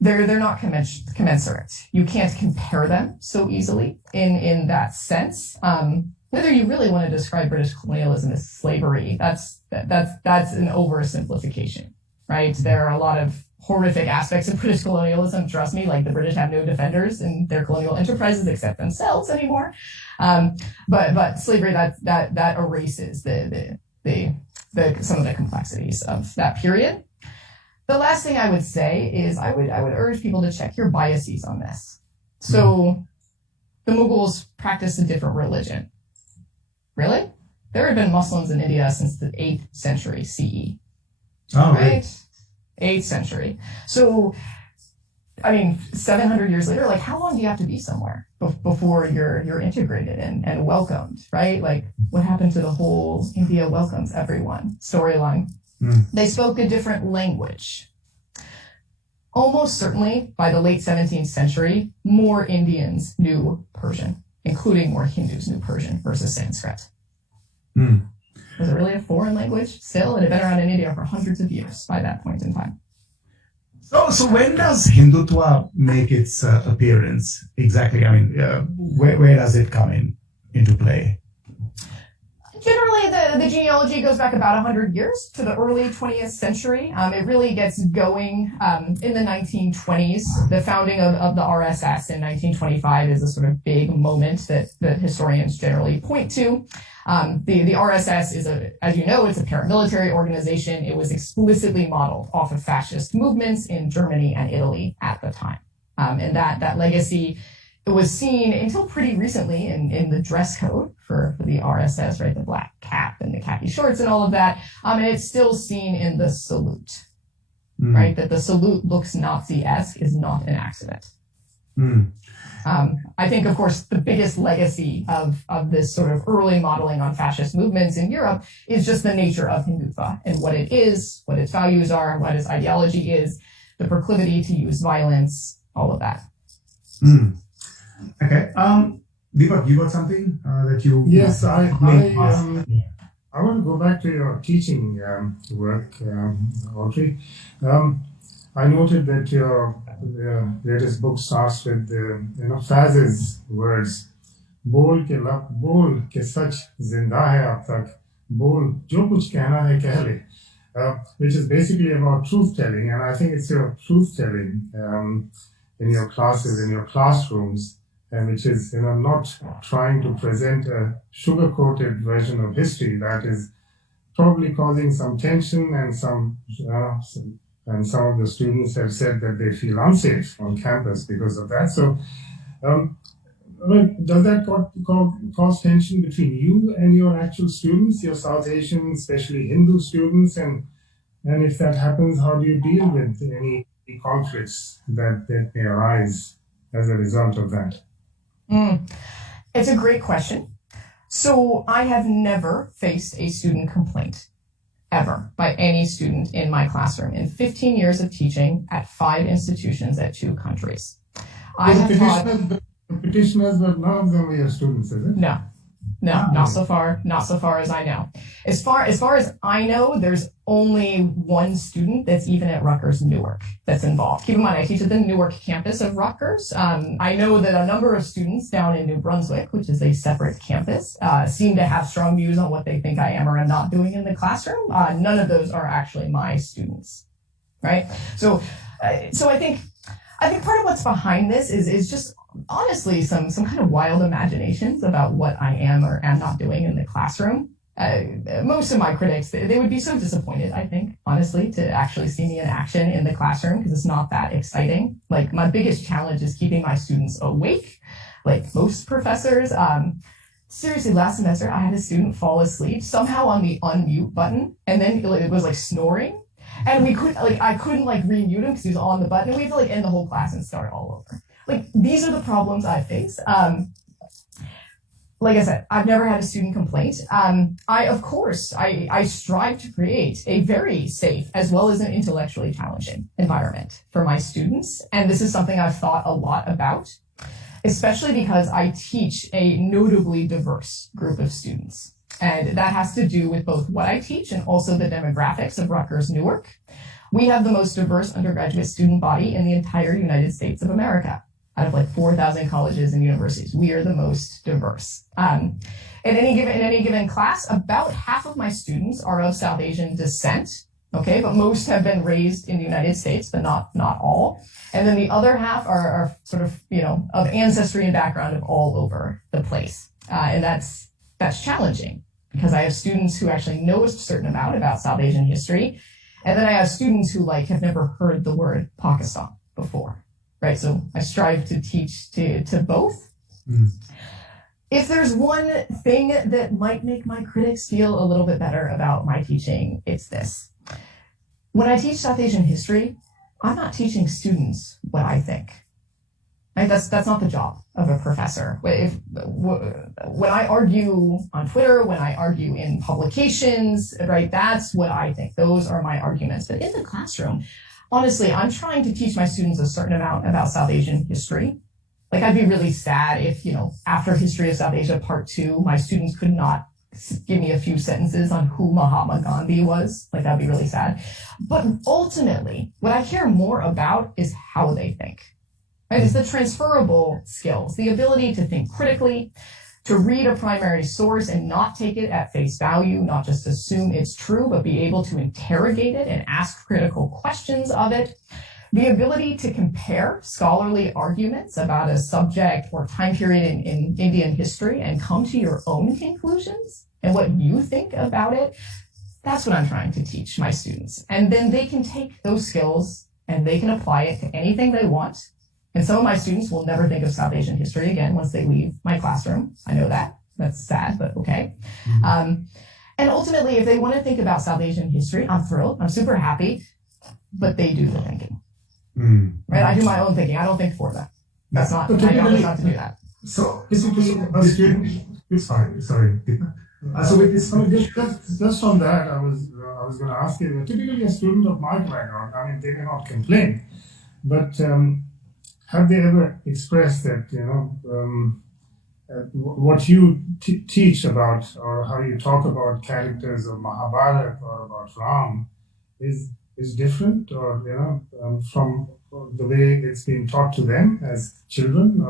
they're not commensurate. You can't compare them so easily in that sense. Whether you really want to describe British colonialism as slavery, that's an oversimplification, right? There are a lot of horrific aspects of British colonialism. Trust me, like the British have no defenders in their colonial enterprises except themselves anymore. But slavery that erases the some of the complexities of that period. The last thing I would say is I would urge people to check your biases on this. So the Mughals practiced a different religion. Really? There had been Muslims in India since the 8th century CE. Oh, right? 8th century. So, I mean, 700 years later, like how long do you have to be somewhere before you're integrated and welcomed, right? Like what happened to the whole India welcomes everyone storyline? They spoke a different language. Almost certainly, by the late 17th century, more Indians knew Persian, including more Hindus knew Persian versus Sanskrit. Was it really a foreign language? Still, it had been around in India for hundreds of years by that point in time. So when does Hindutva make its appearance exactly? I mean, where does it come into play? Generally, the genealogy goes back about 100 years to the early 20th century. It really gets going in the 1920s. The founding of the RSS in 1925 is a sort of big moment that historians generally point to. The RSS is as you know, it's a paramilitary organization. It was explicitly modeled off of fascist movements in Germany and Italy at the time. And that legacy, it was seen until pretty recently in the dress code for the RSS, right? The black cap and the khaki shorts and all of that. And it's still seen in the salute, right? That the salute looks Nazi-esque is not an accident. I think, of course, the biggest legacy of this sort of early modeling on fascist movements in Europe is just the nature of Hindutva and what it is, what its values are, what its ideology is, the proclivity to use violence, all of that. Okay. Deepak, you got something that you... Yes, I want to go back to your teaching work, Audrey. I noted that your latest book starts with Faz's words, "Bol ke sach zinda hai ab tak, bol jo kuch kehna hai keh le," which is basically about truth telling, and I think it's your truth telling in your classes, in your classrooms, and which is not trying to present a sugar-coated version of history that is probably causing some tension, and some of the students have said that they feel unsafe on campus because of that. So, does that cause tension between you and your actual students, your South Asian, especially Hindu students? And if that happens, how do you deal with any conflicts that may arise as a result of that? It's a great question. So I have never faced a student complaint ever by any student in my classroom in 15 years of teaching at 5 institutions at 2 countries. The petitioners, but none of them were your students, is it? No, not so far as I know. As far as I know, there's only one student that's even at Rutgers Newark that's involved. Keep in mind, I teach at the Newark campus of Rutgers. I know that a number of students down in New Brunswick, which is a separate campus, seem to have strong views on what they think I am or am not doing in the classroom. None of those are actually my students, right? So I think part of what's behind this is just honestly some kind of wild imaginations about what I am or am not doing in the classroom. Most of my critics, they would be so disappointed, I think, honestly, to actually see me in action in the classroom, because it's not that exciting. Like, my biggest challenge is keeping my students awake, like most professors. Seriously, last semester, I had a student fall asleep somehow on the unmute button, and then it was like snoring. And I couldn't remute him because he was on the button, and we had to end the whole class and start all over. These are the problems I face. Like I said, I've never had a student complaint. I strive to create a very safe as well as an intellectually challenging environment for my students. And this is something I've thought a lot about, especially because I teach a notably diverse group of students. And that has to do with both what I teach and also the demographics of Rutgers Newark. We have the most diverse undergraduate student body in the entire United States of America. Out of 4,000 colleges and universities, we are the most diverse. In any given class, about half of my students are of South Asian descent. Okay, but most have been raised in the United States, but not all. And then the other half are sort of of ancestry and background of all over the place. And that's challenging, because I have students who actually know a certain amount about South Asian history, and then I have students who have never heard the word Pakistan before. Right, so I strive to teach to both. If there's one thing that might make my critics feel a little bit better about my teaching, it's this. When I teach South Asian history, I'm not teaching students what I think. Right? That's not the job of a professor. When I argue on Twitter, when I argue in publications, right, that's what I think. Those are my arguments. But in the classroom, honestly, I'm trying to teach my students a certain amount about South Asian history. I'd be really sad if, after History of South Asia Part 2, my students could not give me a few sentences on who Mahatma Gandhi was. That'd be really sad. But ultimately, what I care more about is how they think. Right? It's the transferable skills, the ability to think critically, to read a primary source and not take it at face value, not just assume it's true, but be able to interrogate it and ask critical questions of it. The ability to compare scholarly arguments about a subject or time period in Indian history and come to your own conclusions and what you think about it. That's what I'm trying to teach my students. And then they can take those skills and they can apply it to anything they want. And some of my students will never think of South Asian history again once they leave my classroom. I know that. That's sad, but okay. And ultimately, if they want to think about South Asian history, I'm thrilled. I'm super happy. But they do the thinking. Right? I do my own thinking. I don't think for them. That's not, I don't not to do that. So, sorry, Deepak. So with this, just on that, I was going to ask you. Typically, a student of my background, I mean, they may not complain, but have they ever expressed that what you teach about or how you talk about characters of Mahabharata or about Ram is different, or from the way it's been taught to them as children?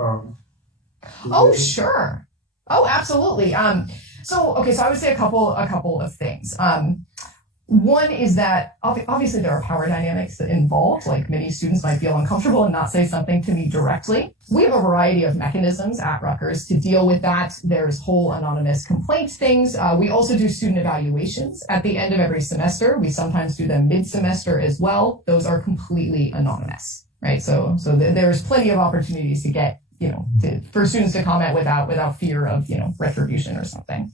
Oh, sure. Oh, absolutely. So I would say a couple of things. One is that obviously there are power dynamics involved, like many students might feel uncomfortable and not say something to me directly. We have a variety of mechanisms at Rutgers to deal with that. There's whole anonymous complaint things. We also do student evaluations at the end of every semester. We sometimes do them mid-semester as well. Those are completely anonymous, right? So there's plenty of opportunities to get, for students to comment without fear of, retribution or something.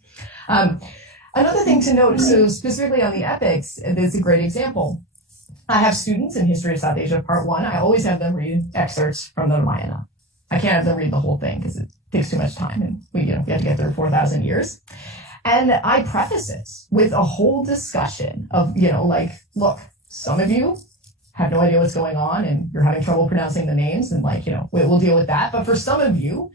Another thing to note, so specifically on the epics, this is a great example. I have students in History of South Asia Part 1. I always have them read excerpts from the Ramayana. I can't have them read the whole thing because it takes too much time, and we have to get through 4,000 years. And I preface it with a whole discussion of, look, some of you have no idea what's going on and you're having trouble pronouncing the names, and we'll deal with that. But for some of you,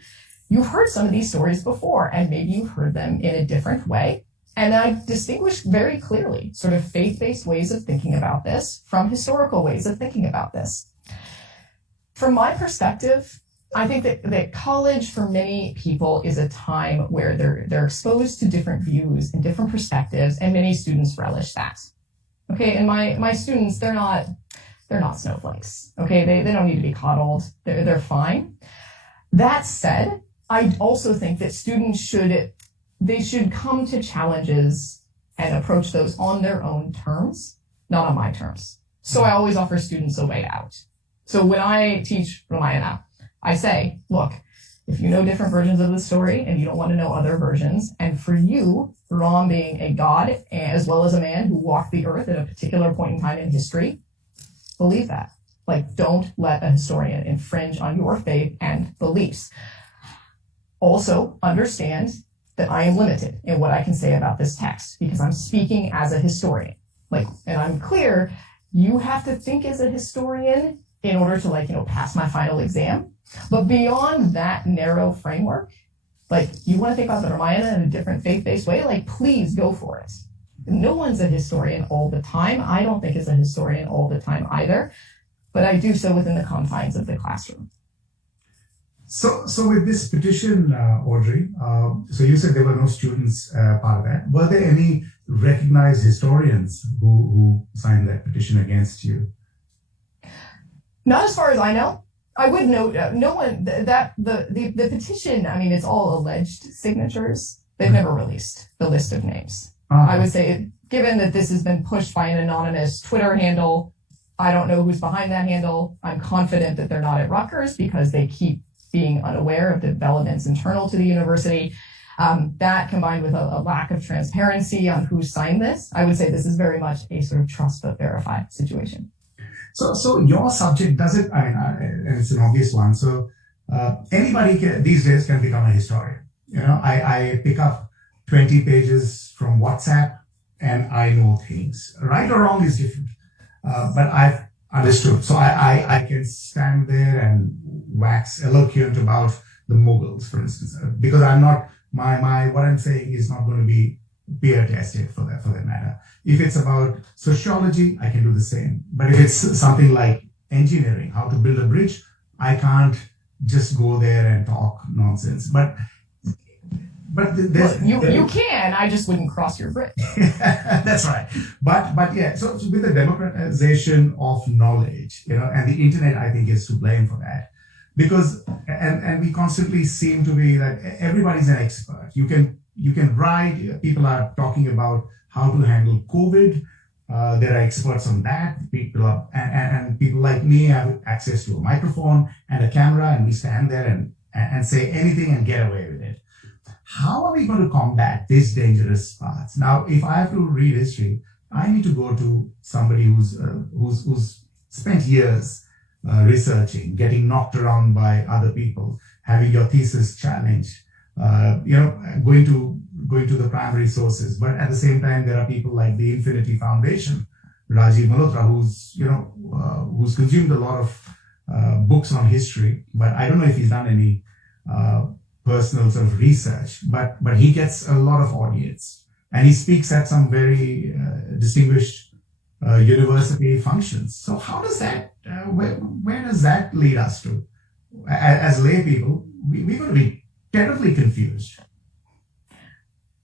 you've heard some of these stories before, and maybe you've heard them in a different way. And I distinguish very clearly sort of faith-based ways of thinking about this from historical ways of thinking about this. From my perspective, I think that college for many people is a time where they're exposed to different views and different perspectives, and many students relish that. Okay, and my students, they're not snowflakes. Okay, they don't need to be coddled. They're fine. That said, I also think that students should come to challenges and approach those on their own terms, not on my terms. So I always offer students a way out. So when I teach Ramayana, I say, look, if you know different versions of the story and you don't want to know other versions, and for you, Ram being a god as well as a man who walked the earth at a particular point in time in history, believe that. Don't let a historian infringe on your faith and beliefs. Also, understand that I am limited in what I can say about this text because I'm speaking as a historian. And I'm clear, you have to think as a historian in order to pass my final exam. But beyond that narrow framework, you want to think about the Ramayana in a different faith-based way, please go for it. No one's a historian all the time. I don't think is a historian all the time either, but I do so within the confines of the classroom. So with this petition, Audrey, so you said there were no students part of that. Were there any recognized historians who signed that petition against you? Not as far as I know. I would note, no one, the petition, it's all alleged signatures. They've never released the list of names. I would say, given that this has been pushed by an anonymous Twitter handle, I don't know who's behind that handle. I'm confident that they're not at Rutgers because they keep being unaware of the developments internal to the university. That combined with a lack of transparency on who signed this, I would say this is very much a sort of trust but verify situation. So your subject does it, and it's an obvious one. So anybody these days can become a historian. I pick up 20 pages from WhatsApp and I know things. Right or wrong is different. But I've understood. So I can stand there and wax eloquent about the Mughals, for instance, because I'm not, what I'm saying is not going to be peer tested for that matter. If it's about sociology, I can do the same. But if it's something like engineering, how to build a bridge, I can't just go there and talk nonsense. But there's, you can. I just wouldn't cross your bridge. That's right. But yeah, so with the democratization of knowledge, and the internet, I think, is to blame for that. Because, and we constantly seem to be that everybody's an expert. You can write, people are talking about how to handle COVID. There are experts on that. And people like me have access to a microphone and a camera, and we stand there and say anything and get away with it. How are we going to combat this dangerous path? Now, if I have to read history, I need to go to somebody who's spent years researching, getting knocked around by other people, having your thesis challenged, going to the primary sources. But at the same time, there are people like the Infinity Foundation, Rajiv Malhotra, who's consumed a lot of books on history, but I don't know if he's done any personal sort of research, but he gets a lot of audience, and he speaks at some very distinguished university functions. So how does that, where does that lead us to? As lay people, we're going to be terribly confused.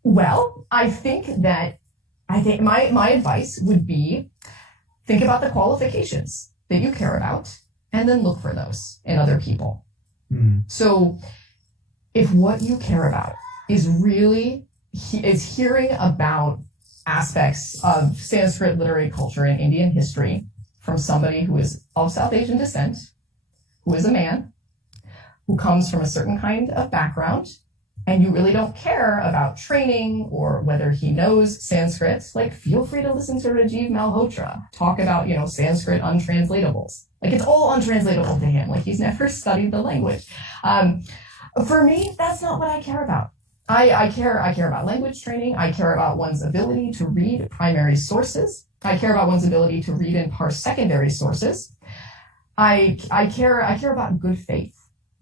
Well, I think my advice would be, think about the qualifications that you care about, and then look for those in other people. So if what you care about is hearing about aspects of Sanskrit literary culture and Indian history from somebody who is of South Asian descent, who is a man, who comes from a certain kind of background, and you really don't care about training or whether he knows Sanskrit, feel free to listen to Rajiv Malhotra talk about, Sanskrit untranslatables. It's all untranslatable to him. He's never studied the language. For me, that's not what I care about. I care about language training. I care about one's ability to read primary sources. I care about one's ability to read and parse secondary sources. I care about good faith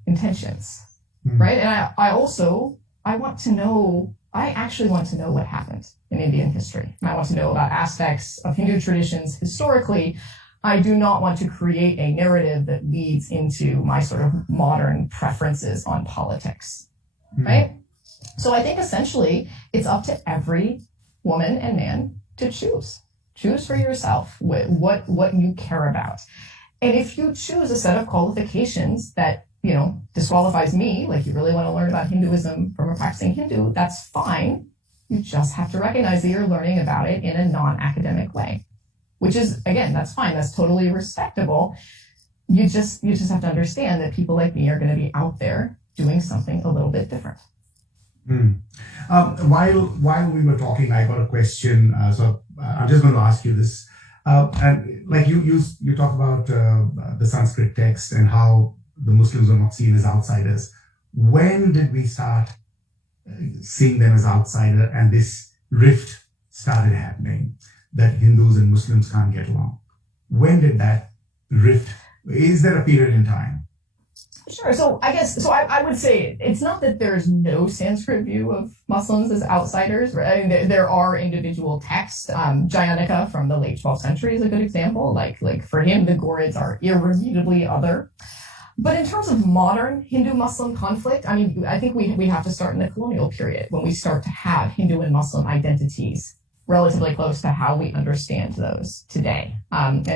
intentions, right? And I actually want to know what happened in Indian history. And I want to know about aspects of Hindu traditions historically. I do not want to create a narrative that leads into my sort of modern preferences on politics, right? So I think essentially it's up to every woman and man to choose. Choose for yourself what you care about. And if you choose a set of qualifications that, disqualifies me, you really want to learn about Hinduism from a practicing Hindu, that's fine. You just have to recognize that you're learning about it in a non-academic way. Which is, again, that's fine. That's totally respectable. You just have to understand that people like me are going to be out there doing something a little bit different. While we were talking, I got a question. So I'm just going to ask you this. And you talk about the Sanskrit text and how the Muslims are not seen as outsiders. When did we start seeing them as outsider and this rift started happening? That Hindus and Muslims can't get along. When did that rift, is there a period in time? Sure. So I would say it's not that there's no Sanskrit view of Muslims as outsiders. Right? I mean, there are individual texts. Jayanaca from the late 12th century is a good example. Like for him, the Ghurids are irremediably other. But in terms of modern Hindu-Muslim conflict, I think we have to start in the colonial period when we start to have Hindu and Muslim identities relatively close to how we understand those today. And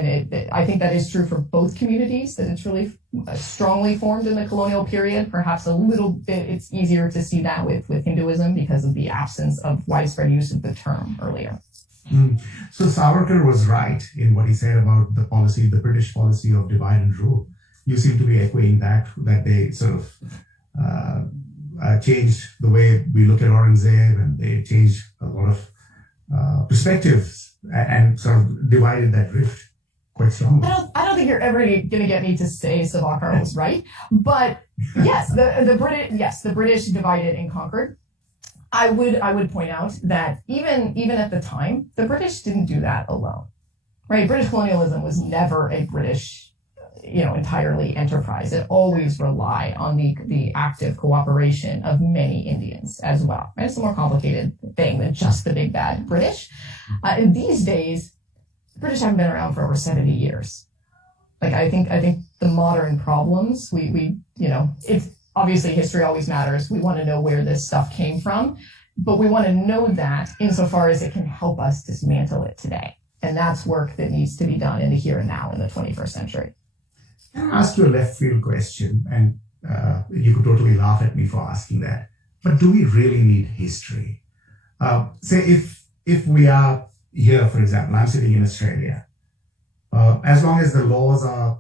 I think that is true for both communities, that it's really strongly formed in the colonial period. Perhaps a little bit, it's easier to see that with Hinduism because of the absence of widespread use of the term earlier. So Savarkar was right in what he said about the British policy of divide and rule. You seem to be echoing that they sort of changed the way we look at Aurangzeb, and they changed a lot of perspectives and sort of divided that rift quite strongly. I don't think you're ever going to get me to say Savarkar was right, but yes, the British divided and conquered. I would point out that even at the time, the British didn't do that alone, right? British colonialism was never a British entirely enterprise. It always relied on the active cooperation of many Indians as well. Right? It's a more complicated thing than just the big bad British. And these days, the British haven't been around for over 70 years. I think the modern problems, obviously history always matters. We want to know where this stuff came from, but we want to know that insofar as it can help us dismantle it today. And that's work that needs to be done in the here and now in the 21st century. Can I ask you a left field question? And you could totally laugh at me for asking that. But do we really need history? Say if we are here, for example, I'm sitting in Australia. As long as the laws are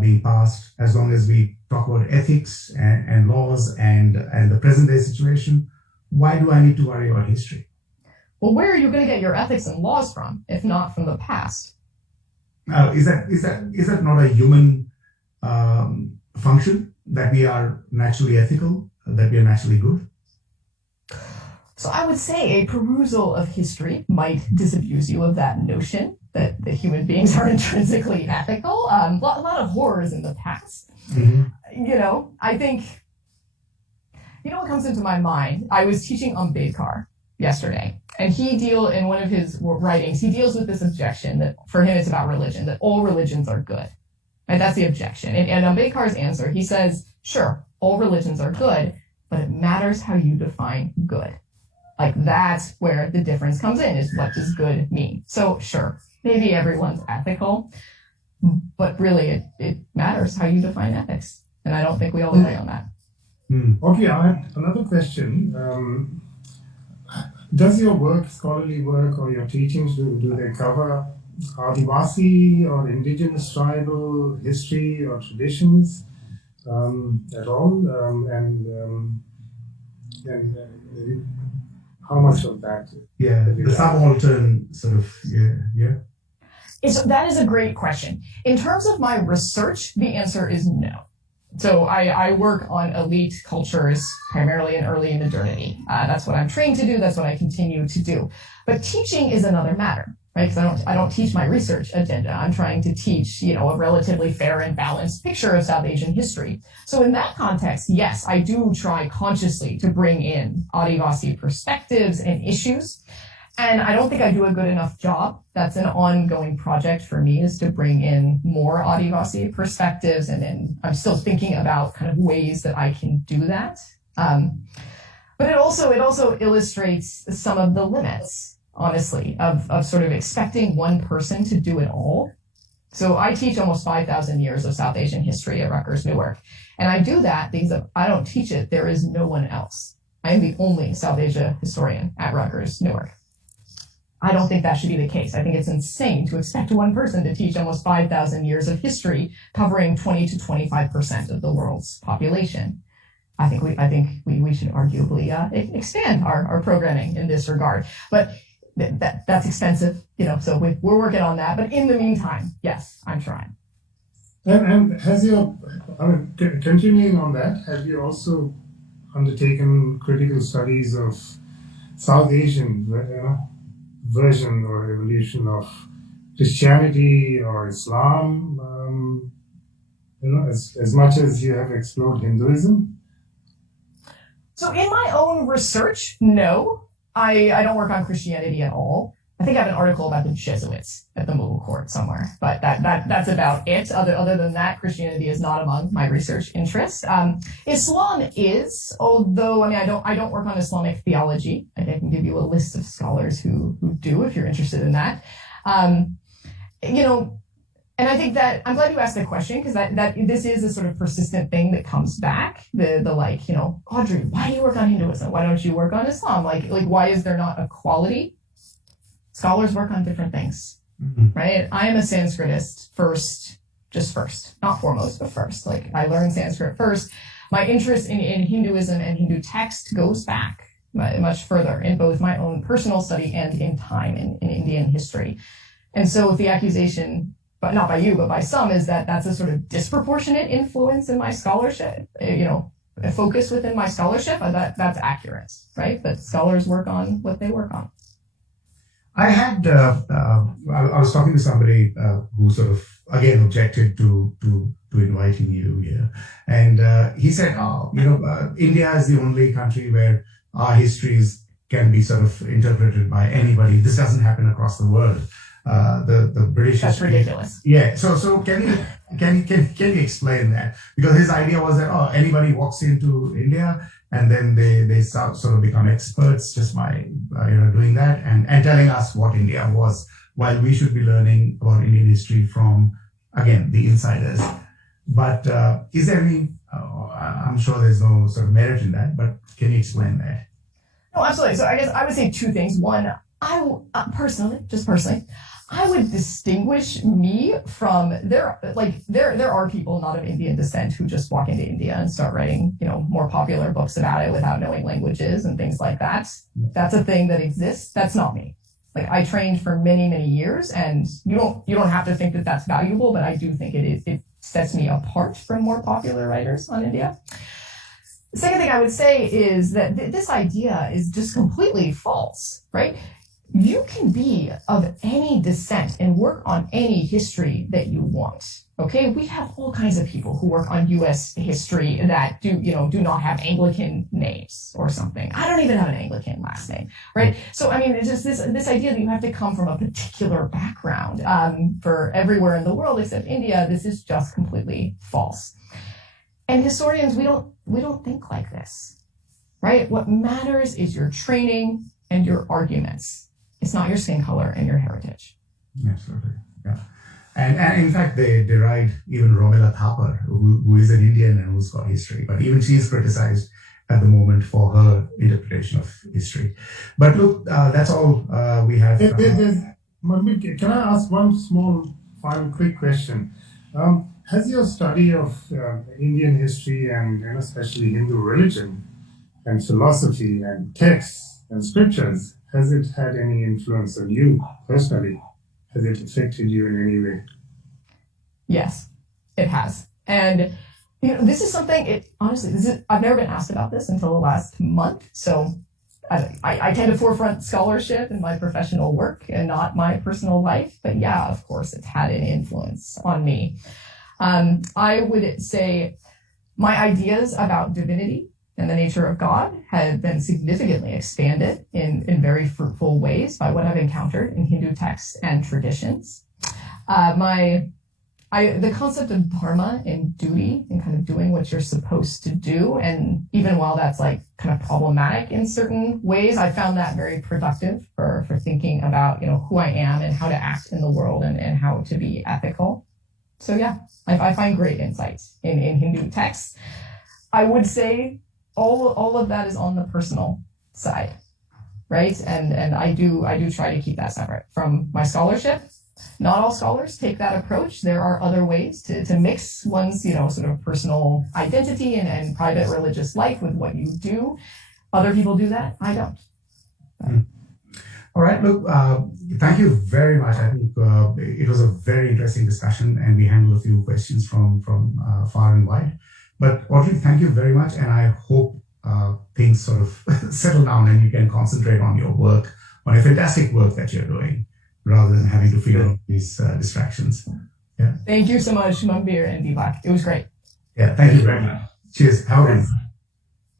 being passed, as long as we talk about ethics and laws and the present day situation, why do I need to worry about history? Well, where are you going to get your ethics and laws from, if not from the past? Is that not a human function, that we are naturally ethical, that we are naturally good? So I would say a perusal of history might disabuse you of that notion that human beings are intrinsically ethical. A lot of horrors in the past. Mm-hmm. I think, what comes into my mind? I was teaching Manbir yesterday, and in one of his writings, he deals with this objection that for him it's about religion, that all religions are good. Right? That's the objection. And Manbir's answer, he says, sure, all religions are good, but it matters how you define good. Like that's where the difference comes in, is what does good mean? So sure, maybe everyone's ethical, but really it matters how you define ethics. And I don't think we all agree on that. Okay, I have another question. Does your work, scholarly work, or your teachings, do they cover Adivasi or indigenous tribal history or traditions at all? And how much of that? Yeah, the subaltern sort of, yeah. That is a great question. In terms of my research, the answer is no. So I work on elite cultures, primarily in early modernity. That's what I'm trained to do. That's what I continue to do. But teaching is another matter, right? Because I don't teach my research agenda. I'm trying to teach, a relatively fair and balanced picture of South Asian history. So in that context, yes, I do try consciously to bring in Adivasi perspectives and issues. And I don't think I do a good enough job. That's an ongoing project for me, is to bring in more Adivasi perspectives. And then I'm still thinking about kind of ways that I can do that. But it also illustrates some of the limits, honestly, of sort of expecting one person to do it all. So I teach almost 5,000 years of South Asian history at Rutgers Newark. And I do that because if I don't teach it, there is no one else. I am the only South Asia historian at Rutgers Newark. I don't think that should be the case. I think it's insane to expect one person to teach almost 5,000 years of history covering 20 to 25% of the world's population. I think we should arguably expand our programming in this regard. But that's expensive, so we're working on that. But in the meantime, yes, I'm trying. And continuing on that, have you also undertaken critical studies of South Asian version or evolution of Christianity or Islam, as much as you have explored Hinduism? So in my own research, no, I don't work on Christianity at all. I think I have an article about the Jesuits at the Mughal court somewhere, but that's about it. Other than that, Christianity is not among my research interests. Islam is, although I don't work on Islamic theology. I can give you a list of scholars who do, if you're interested in that. And I think that I'm glad you asked that question, because that this is a sort of persistent thing that comes back. Audrey, why do you work on Hinduism? Why don't you work on Islam? Like why is there not equality? Scholars work on different things, right? I am a Sanskritist first, not foremost, but first. Like I learned Sanskrit first. My interest in Hinduism and Hindu text goes back much further in both my own personal study and in time in Indian history. And so if the accusation, but not by you, but by some, is that that's a sort of disproportionate influence in my scholarship, a focus within my scholarship, that's accurate, right? But scholars work on what they work on. I had, I was talking to somebody who sort of, again, objected to inviting you here. And he said, India is the only country where our histories can be sort of interpreted by anybody. This doesn't happen across the world. the British. That's ridiculous. Yeah. So can you explain that? Because his idea was that anybody walks into India and then they sort of become experts just by doing that and telling us what India was, while we should be learning about Indian history from, again, the insiders. But is there any? I'm sure there's no sort of merit in that, but can you explain that? No, absolutely. So I guess I would say two things. One, personally, I would distinguish me from there are people not of Indian descent who just walk into India and start writing, more popular books about it without knowing languages and things like that. That's a thing that exists. That's not me. Like, I trained for many, many years, and you don't have to think that that's valuable, but I do think it sets me apart from more popular writers on India. The second thing I would say is that this idea is just completely false, right? You can be of any descent and work on any history that you want. Okay, we have all kinds of people who work on U.S. history that do not have Anglican names or something. I don't even have an Anglican last name, right? So I mean, it's just this idea that you have to come from a particular background for everywhere in the world except India. This is just completely false. And historians, we don't think like this, right? What matters is your training and your arguments. It's not your skin color and your heritage. Absolutely, yeah. And in fact, they deride even Romila Thapar, who is an Indian and who's got history. But even she is criticized at the moment for her interpretation of history. But look, that's all we have. Manbir, can I ask one small, final, quick question? Has your study of Indian history and especially Hindu religion and philosophy and texts and scriptures, has it had any influence on you personally? Has it affected you in any way? Yes, it has. And this is something, I've never been asked about this until the last month. So I tend to forefront scholarship in my professional work and not my personal life. But yeah, of course, it's had an influence on me. I would say my ideas about divinity and the nature of God have been significantly expanded in very fruitful ways by what I've encountered in Hindu texts and traditions. The concept of dharma and duty and kind of doing what you're supposed to do, and even while that's like kind of problematic in certain ways, I found that very productive for thinking about, who I am and how to act in the world and how to be ethical. So yeah, I find great insights in Hindu texts. I would say all of that is on the personal side, right? And I do try to keep that separate from my scholarship. Not all scholars take that approach. There are other ways to mix one's, sort of personal identity and private religious life with what you do. Other people do that. I don't. All right, look, thank you very much. I think it was a very interesting discussion, and we handled a few questions from far and wide. But Audrey, thank you very much, and I hope things sort of settle down and you can concentrate on your work, on your fantastic work that you're doing, rather than having to figure out these distractions. Yeah. Thank you so much, Manbir and Deepak. It was great. Yeah, thank you very much. Cheers. Have a good one.